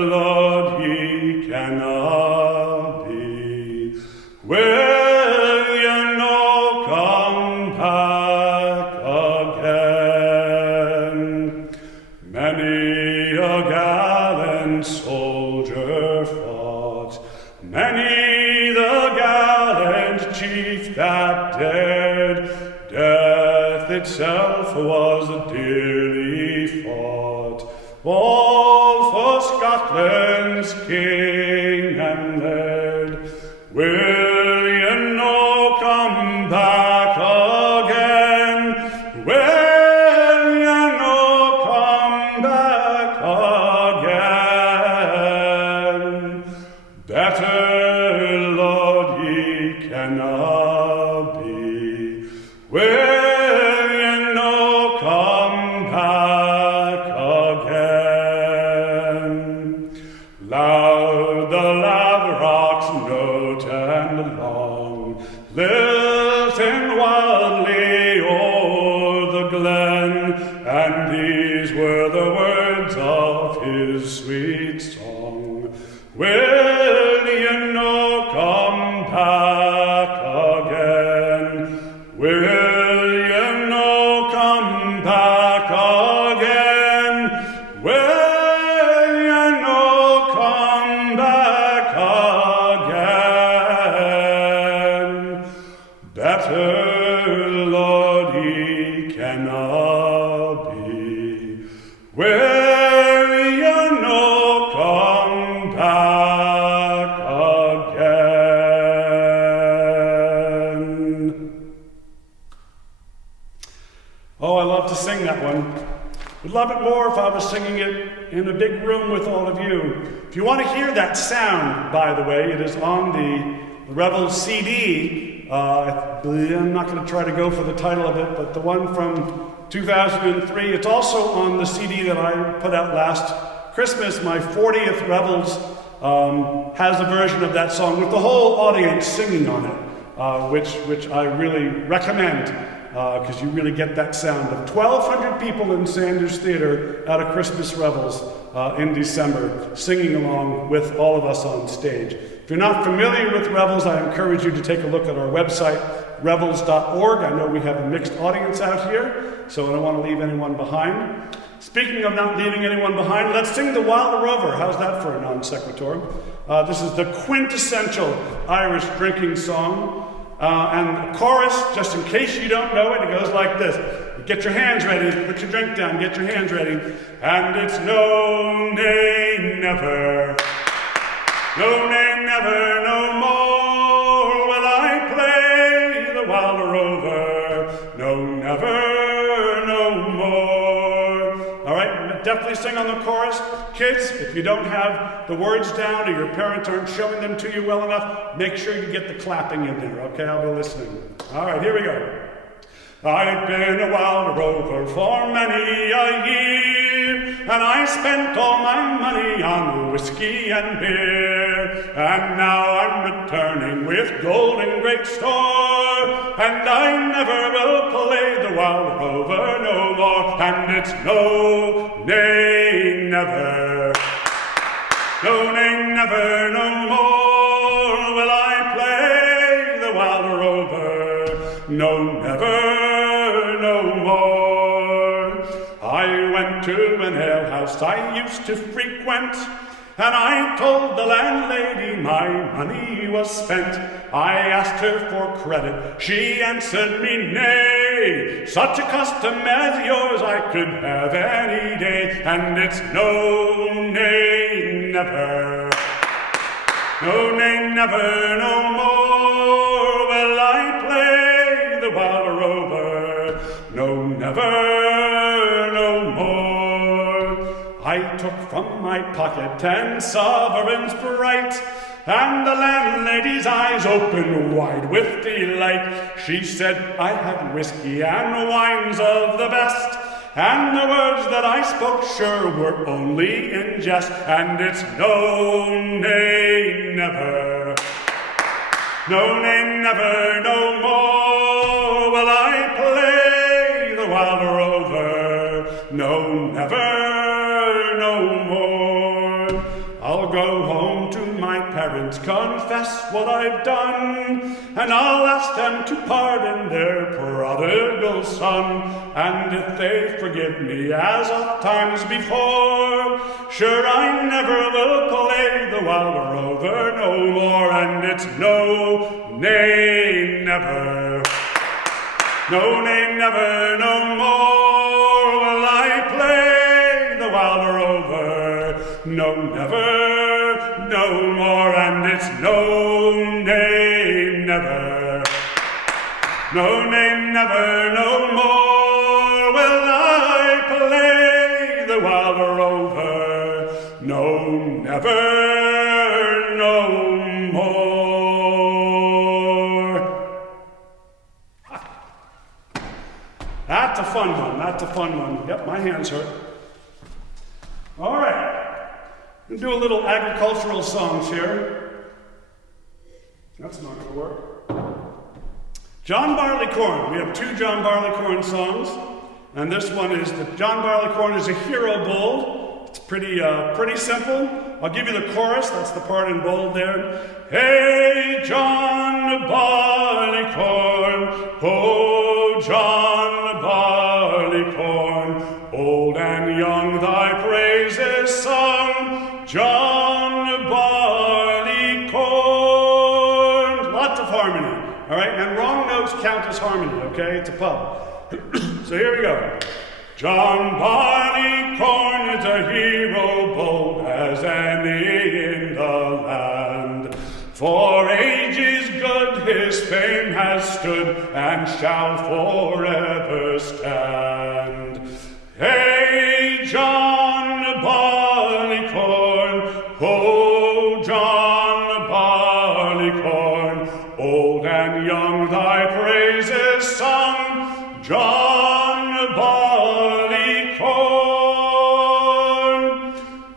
Lord, ye cannot be. Will you no come back again? Many a gallant soldier fought, many the gallant chief that dared. Death itself was dearly fought, all for Scotland's king and laird. Will you no come back again? Will you no come back again? Better, Lord, ye cannot be. Will you no come back again? Loud the lavrocks note and long, lilting wildly o'er the glen, and these were the words of his sweet song. Will you no come back again? Will you no come back again? Will you no come back again? Better, Lord, ye cannot be. Will you no come back again? Oh, I love to sing that one. Would love it more if I was singing it in a big room with all of you. If you want to hear that sound, by the way, it is on the Revels CD. I'm not going to try to go for the title of it, but the one from 2003. It's also on the CD that I put out last Christmas. My 40th Revels has a version of that song with the whole audience singing on it, which I really recommend. Because you really get that sound of 1,200 people in Sanders Theatre at a Christmas Revels in December, singing along with all of us on stage. If you're not familiar with Revels, I encourage you to take a look at our website, revels.org. I know we have a mixed audience out here, so I don't want to leave anyone behind. Speaking of not leaving anyone behind, let's sing the Wild Rover. How's that for a non sequitur? This is the quintessential Irish drinking song. And the chorus, just in case you don't know it, it goes like this. Get your hands ready, put your drink down, get your hands ready. And it's no, nay, never. No, nay, never, no more will I play the Wild Rover. No, never, no more. All right, definitely sing on the chorus. Kids, if you don't have the words down or your parents aren't showing them to you well enough, make sure you get the clapping in there, okay? I'll be listening. All right, here we go. I've been a wild rover for many a year, and I spent all my money on whiskey and beer, and now I'm returning with gold in great store, and I never will play the wild rover no more, and it's no, nay, never. No, nay, never, no more will I play the Wild Rover. No, never, no more. I went to an alehouse I used to frequent, and I told the landlady my money was spent. I asked her for credit, she answered me nay. Such a custom as yours I could have any day, and it's no, nay, never. No, nay, never, no more will I play the Wild Rover. No, never, no more. I took from my pocket 10 sovereigns bright, and the landlady's eyes opened wide with delight. She said I had whiskey and wines of the best, and the words that I spoke sure were only in jest, and it's no, nay, never. No, nay, never, no more will I play the Wild Rover. No, never, no more. I'll go home to my parents, confess what I've done, and I'll ask them to pardon their prodigal son. And if they forgive me as oft times before, sure I never will play the Wild Rover no more, and it's no, nay, never. No, nay, never, no more will I play the Wild Rover. No, never, no more, and it's no, nay, never. No, nay, never, no more will I play the Wild Rover. No, never, no more. That's a fun one, that's a fun one. Yep, my hands hurt. All right, we'll do a little agricultural songs here. That's not going to work. John Barleycorn. We have 2 John Barleycorn songs, and this one is that John Barleycorn is a hero bold. It's pretty simple. I'll give you the chorus. That's the part in bold there. Hey, John Barleycorn, oh, John Barleycorn, old and young thy praises sung, John Barleycorn. Lots of harmony. All right, and wrong notes count as harmony, okay? It's a pub. So here we go. John Barleycorn is a hero bold as any in the land. For ages good his fame has stood and shall forever stand. Hey, John Barleycorn, oh, John Barleycorn, old and young thy praises sung, John Barleycorn.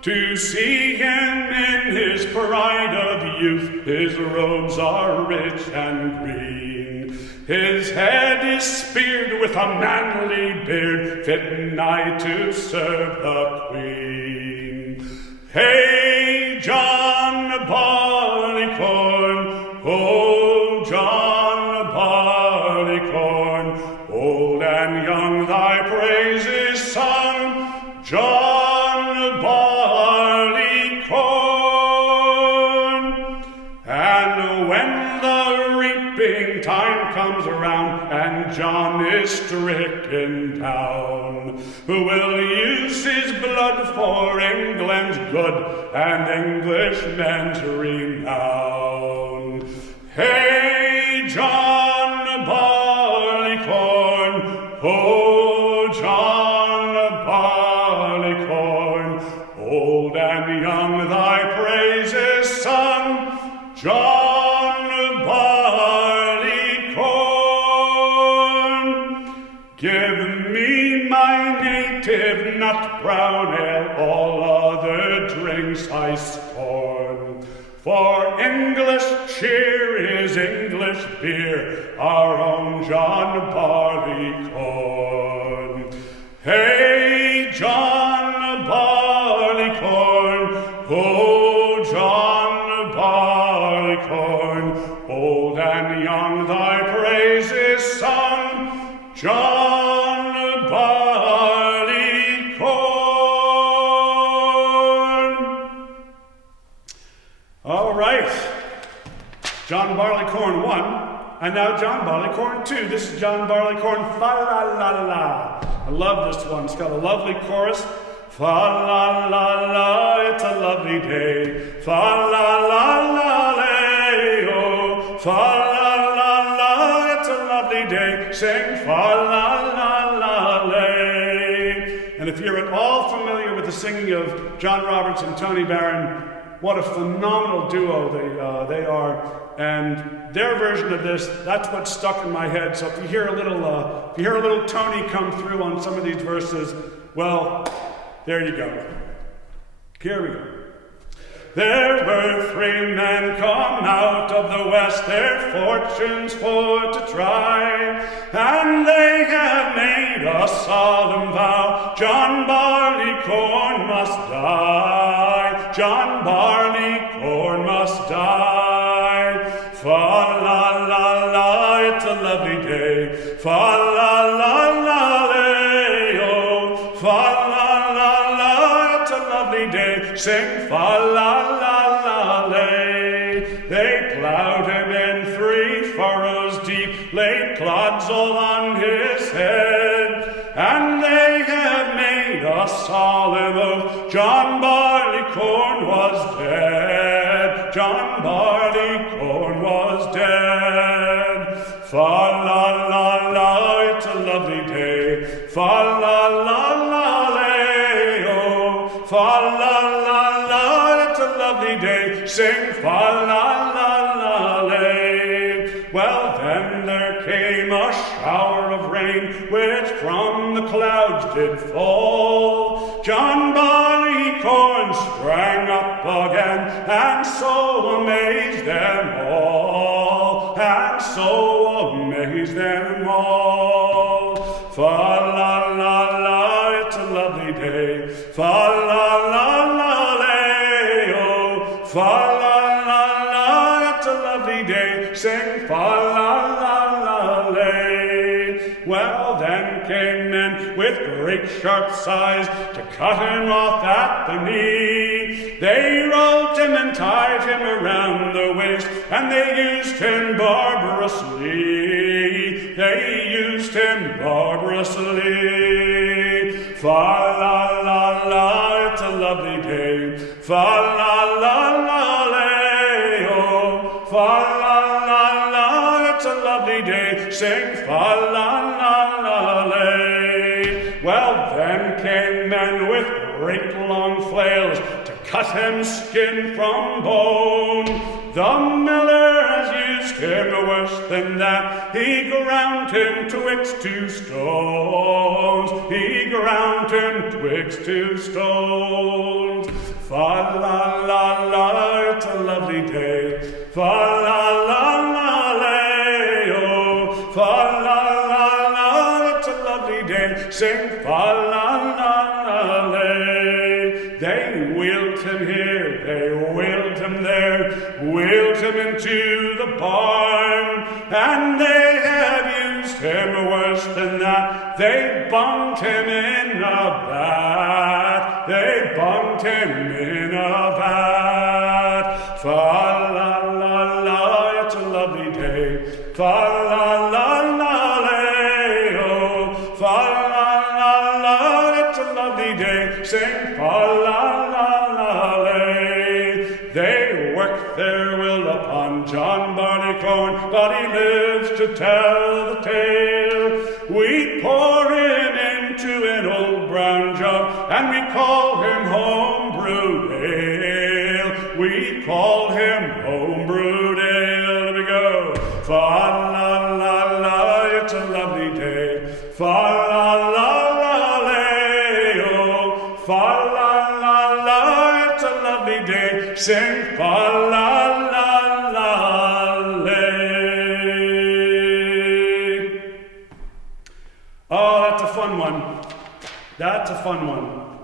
To see him in his pride of youth, his robes are rich and green. His head is speared with a manly beard, fit nigh to serve the queen. Hey, John Barleycorn, oh, John Barleycorn, old and young thy praises sung, John Barleycorn. And when the reap giving time comes around and John is stricken down, who will use his blood for England's good and Englishmen to renown. Hey, John Barleycorn, oh, John Barleycorn, old and young thy praises sung, John Barleycorn. Give me my native nut brown ale, all other drinks I scorn. For English cheer is English beer, our own John Barleycorn. Hey, John Barleycorn, oh, John Barleycorn, old and young thy praises sung, John Barleycorn. All right, John Barleycorn 1, and now John Barleycorn 2. This is John Barleycorn fa-la-la-la. I love this one. It's got a lovely chorus. Fa-la-la-la, it's a lovely day. Fa-la-la-la-lay-oh. Fa-la-la-la, it's a lovely day. Sing fa-la-la-la-lay. And if you're at all familiar with the singing of John Roberts and Tony Barron, what a phenomenal duo they are. And their version of this, that's what stuck in my head. So if you hear a little Tony come through on some of these verses, well, there you go. Here we go. There were 3 men come out of the west, their fortunes for to try, and they have made a solemn vow, John Barleycorn must die, John Barleycorn must die. Fa-la-la-la, it's a lovely day, fa-la-la-la-lay-oh, fa-la-la-la, it's a lovely day, sing fa-la-la-la-lay. They plowed him in 3 furrows deep, laid clods all on his head, and they have made a solemn oath, John Barleycorn was dead, John Barleycorn was dead. Fa-la-la-la, it's a lovely day, fa-la-la-la-lay-oh, fa-la-la-la, it's a lovely day, sing fa-la-la-la-lay. Well, then there came a shower of rain, which from the clouds did fall. John Barleycorn sprang up again, and so amazed them all, and so amazed them all. Fa-la-la-la, it's a lovely day, fa-la-la-la-lay-oh, fa-la-la-la, it's a lovely day, sing fa-la-la-la-lay. Well, then came men with great sharp size to cut him off at the knee. They rolled him and tied him around the waist, and they used him barbarously. They used him barbarously. Fa-la-la-la, it's a lovely day. Fa-la-la-la-lay-oh, fa-la-la-la, it's a lovely day. Sing fa-la-la-la-lay. Well, then came men with great long flails to cut him skin from bone. The miller has used him worse than that. He ground him twixt 2 stones. He ground him twixt 2 stones. Fa-la-la-la, it's a lovely day. Fa-la-la-la-lay-oh, fa-la-la-la, it's a lovely day. Sing fa-la-la-la-lay. They wheeled him here, they wheeled him there, wheeled him into the barn, and they have used him worse than that. They bunged him in a vat, they bunged him in a vat. Fa-la-la-la, it's a lovely day. Fa la la la lay, oh, fa la la la, it's a lovely day. Sing fa la la la lay. They work their will upon John Barleycorn, but he lives to tell the tale. We pour him into an old brown jug, and we call him home-brewed ale. We call him home-brewed ale. Here we go. Fa la la la, it's a lovely day. Fa la la la lay, oh, fa la la la, it's a lovely day. Sing fa la la la lay. Oh, that's a fun one. That's a fun one.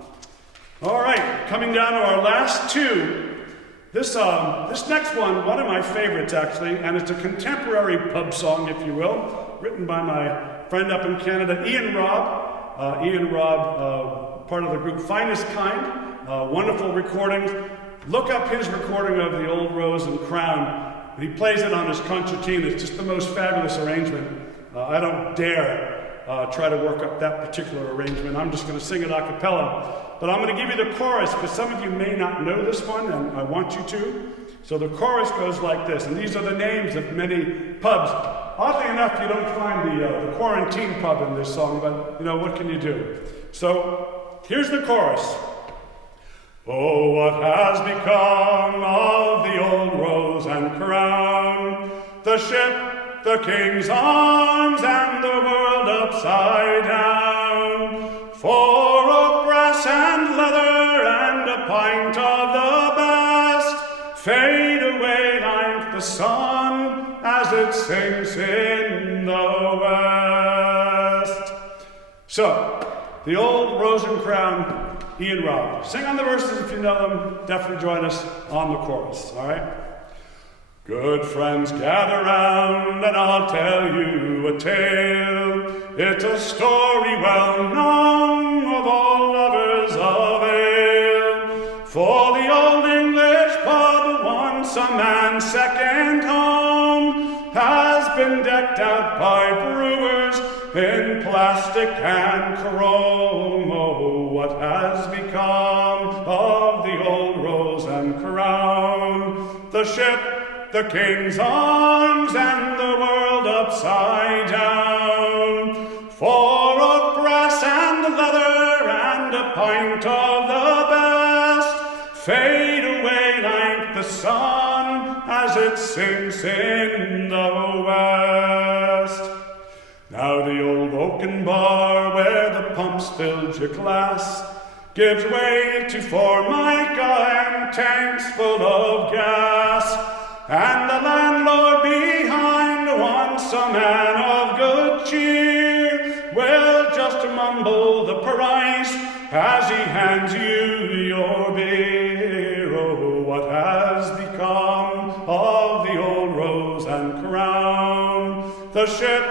All right, coming down to our last two. This next one of my favorites actually, and it's a contemporary pub song, if you will, written by my friend up in Canada, Ian Robb, part of the group Finest Kind, wonderful recordings. Look up his recording of the Old Rose and Crown. He plays it on his concertina. It's just the most fabulous arrangement. I don't dare try to work up that particular arrangement. I'm just going to sing it a cappella. But I'm going to give you the chorus because some of you may not know this one, and I want you to. So the chorus goes like this, and these are the names of many pubs. Oddly enough, you don't find the Quarantine pub in this song, but you know, what can you do? So here's the chorus. Oh, what has become of the Old Rose and Crown, the ship, the King's Arms, and the world upside down? For oak, brass, and leather, and a pint of the best, fade away like the sun as it sinks in the west. So, the Old Rose and Crown, Ian Robb. Sing on the verses if you know them. Definitely join us on the chorus, all right? Good friends, gather round, and I'll tell you a tale. It's a story well known of all lovers of ale. For the old English pub, once a man's second home, has been decked out by brewers in plastic and chrome. Oh, what has become of the Old Rose and Crown, the ship, the King's Arms, and the world upside down? For oak, brass, and leather, and a pint of the best, fade away like the sun as it sinks in the west. Now the old oaken bar where the pumps filled your glass gives way to Formica and tanks full of gas. And the landlord behind, once a man of good cheer, will just mumble the price as he hands you your beer. Oh, what has become of the Old Rose and Crown, the ship,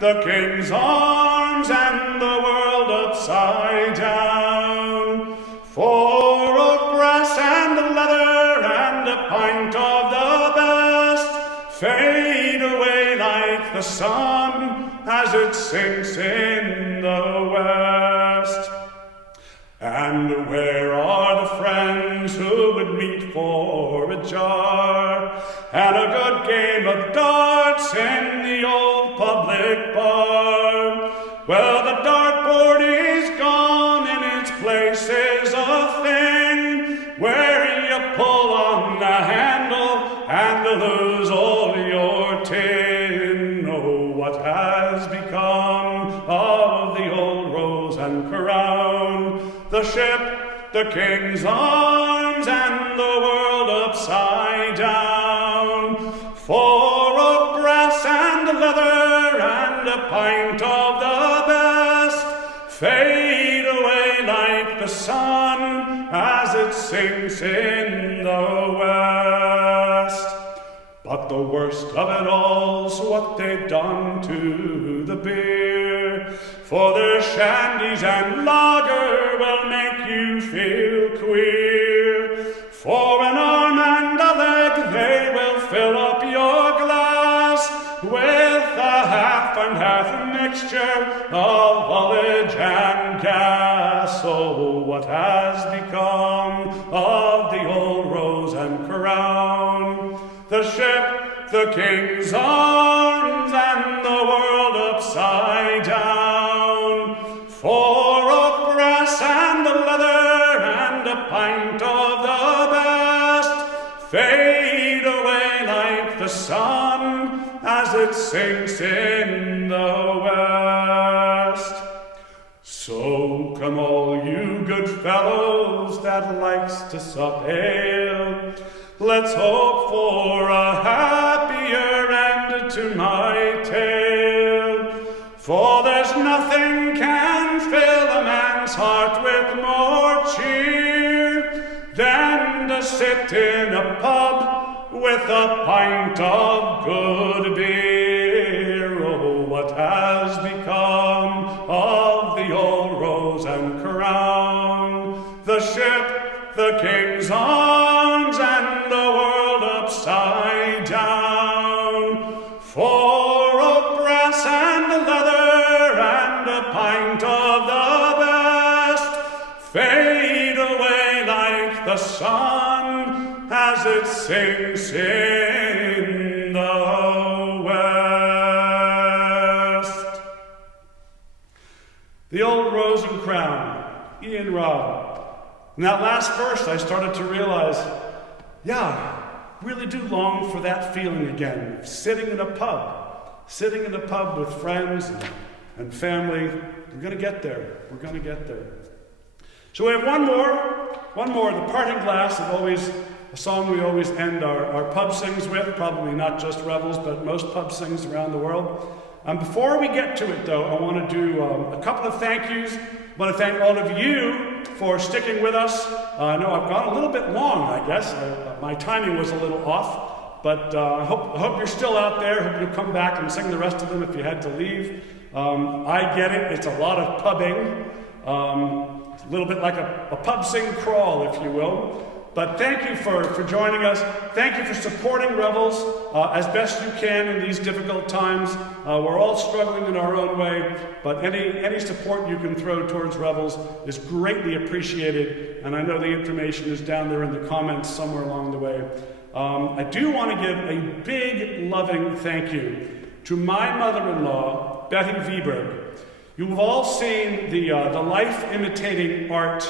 the King's Arms, and the world upside down? For oak, brass, and leather, and a pint of the best, fade away like the sun as it sinks in the west. And where are the friends who would meet for a jar and a good game of darts in the old public bar? Well, the dartboard is gone, in its place is a thing where you pull on the handle and lose all your tin. Oh, what has become of the Old Rose and Crown, the ship, the King's Arms, and the world upside down? For oak, brass, and leather, and a pint of the best, fade away like the sun as it sinks in the west. But the worst of it all's what they've done to the beer, for their shandies and lager will make you feel queer. For an arm and a leg they will fill up your glass with and hath a mixture of knowledge and gas. Oh, what has become of the old rose and crown? The ship, the king's arms, and the world upside down. For of brass and leather and a pint of the best fade away like the sun as it sinks in the west. So come all you good fellows that likes to sup ale, let's hope for a happier end to my tale. For there's nothing can fill a man's heart with more cheer than to sit in a pub with a pint of good beer. Oh, what has become of the old rose and crown? The ship, the king's arms, and the world upside down. For of brass and leather and a pint of the best fade away like the sun as it sinks in the west. The old rose and crown, Ian Robb. In that last verse, I started to realize, yeah, really do long for that feeling again, sitting in a pub with friends and family. We're going to get there. We're going to get there. So we have one more, the parting glass, a song we always end our pub sings with, probably not just Revels, but most pub sings around the world. Before we get to it, though, I want to do a couple of thank yous. I want to thank all of you for sticking with us. I know I've gone a little bit long, I guess. My timing was a little off, but I hope you're still out there. I hope you'll come back and sing the rest of them if you had to leave. I get it. It's a lot of pubbing. A little bit like a pub sing crawl, if you will. But thank you for joining us. Thank you for supporting Revels as best you can in these difficult times. We're all struggling in our own way, but any support you can throw towards Revels is greatly appreciated, and I know the information is down there in the comments somewhere along the way. I do want to give a big, loving thank you to my mother-in-law, Betty Viberg. You have all seen the life-imitating art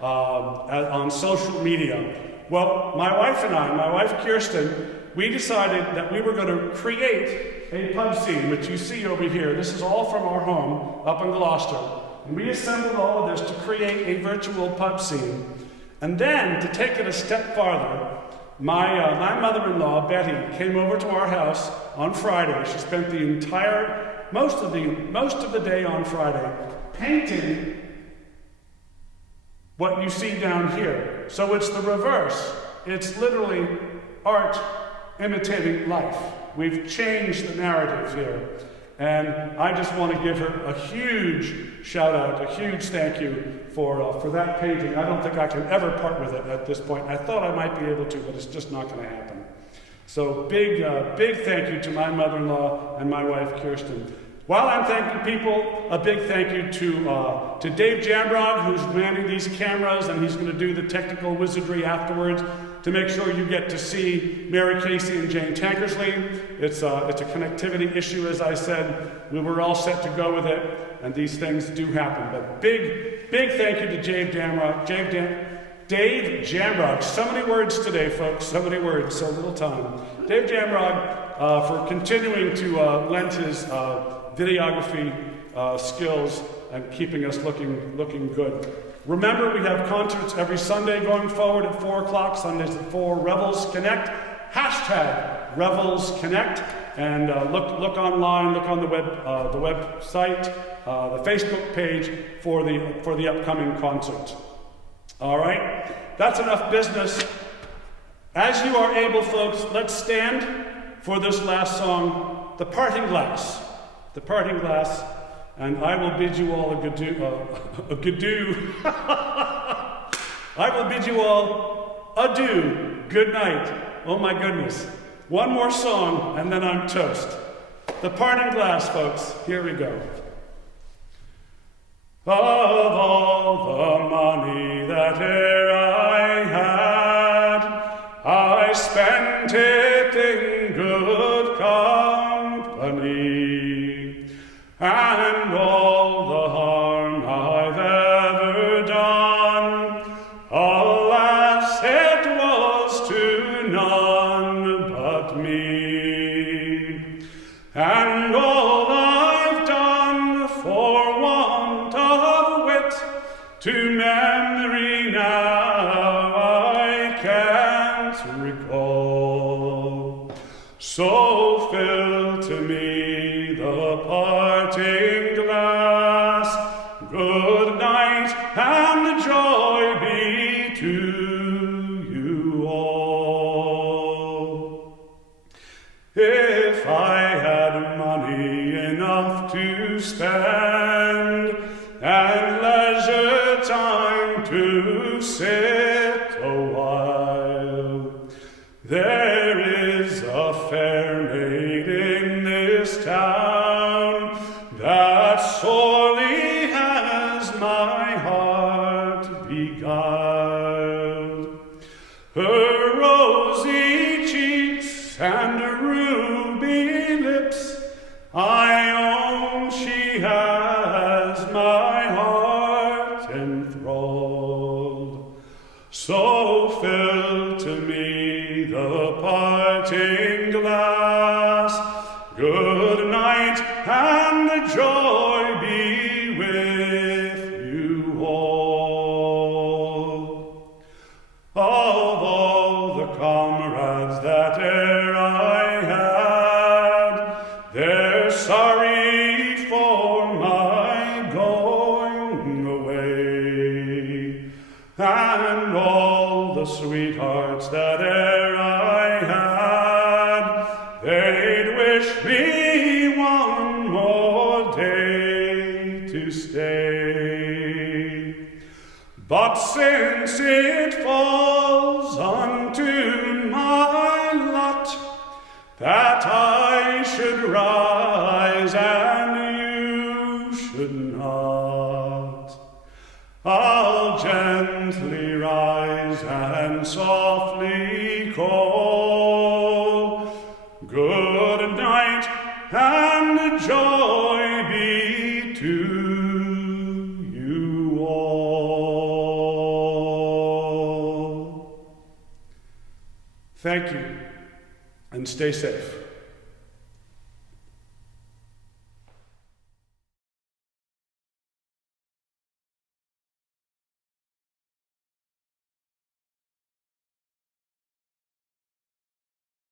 on social media. Well, my wife Kirsten, we decided that we were going to create a pub scene, which you see over here. This is all from our home up in Gloucester. And we assembled all of this to create a virtual pub scene. And then, to take it a step farther, my mother-in-law, Betty, came over to our house on Friday. She spent most of the day on Friday painting what you see down here. So it's the reverse. It's literally art imitating life. We've changed the narrative here. And I just want to give her a huge shout out, a huge thank you for that painting. I don't think I can ever part with it at this point. I thought I might be able to, but it's just not going to happen. So big thank you to my mother-in-law and my wife, Kirsten. While I'm thanking people, a big thank you to Dave Jambrog, who's manning these cameras, and he's going to do the technical wizardry afterwards to make sure you get to see Mary Casey and Jayne Tankersley. It's a connectivity issue, as I said. We were all set to go with it, and these things do happen. But big thank you to Dave Jambrog. So many words today, folks. So many words, so little time. Dave Jambrog for continuing to lend his videography skills and keeping us looking good. Remember, we have concerts every Sunday going forward at 4 o'clock, Sundays at 4, Revels Connect, hashtag Revels Connect, and look online, look on the website, the Facebook page for the upcoming concert. All right, that's enough business. As you are able, folks, let's stand for this last song, The Parting Glass. The Parting Glass, and I will bid you all a good-do. I will bid you all adieu, good night. Oh my goodness. One more song, and then I'm toast. The parting glass, folks. Here we go. Of all the money that e'er I had, I spent it in good company, and all the harm I've ever done, alas, it was to none but me. And all I've done for want of wit, to memory now I can't recall. So fill to me the parting glass, good night and joy be to you all. If I had money enough to spend, and leisure time to sit a while, there is a fair maid in this town that sorely has my heart beguiled. Her rosy cheeks and ruby lips, I own she has my heart enthralled. So fill to me the parting glass, good night and joy be with you all. Of all the comrades that e'er I had, they're sorry for my going away, and all the sweethearts that e'er I had, they'd wish me one more day to stay. But since it falls unto my lot that I should rise and you should not, I'll gently rise and softly call, good night and joy be to you all. Thank you, and stay safe.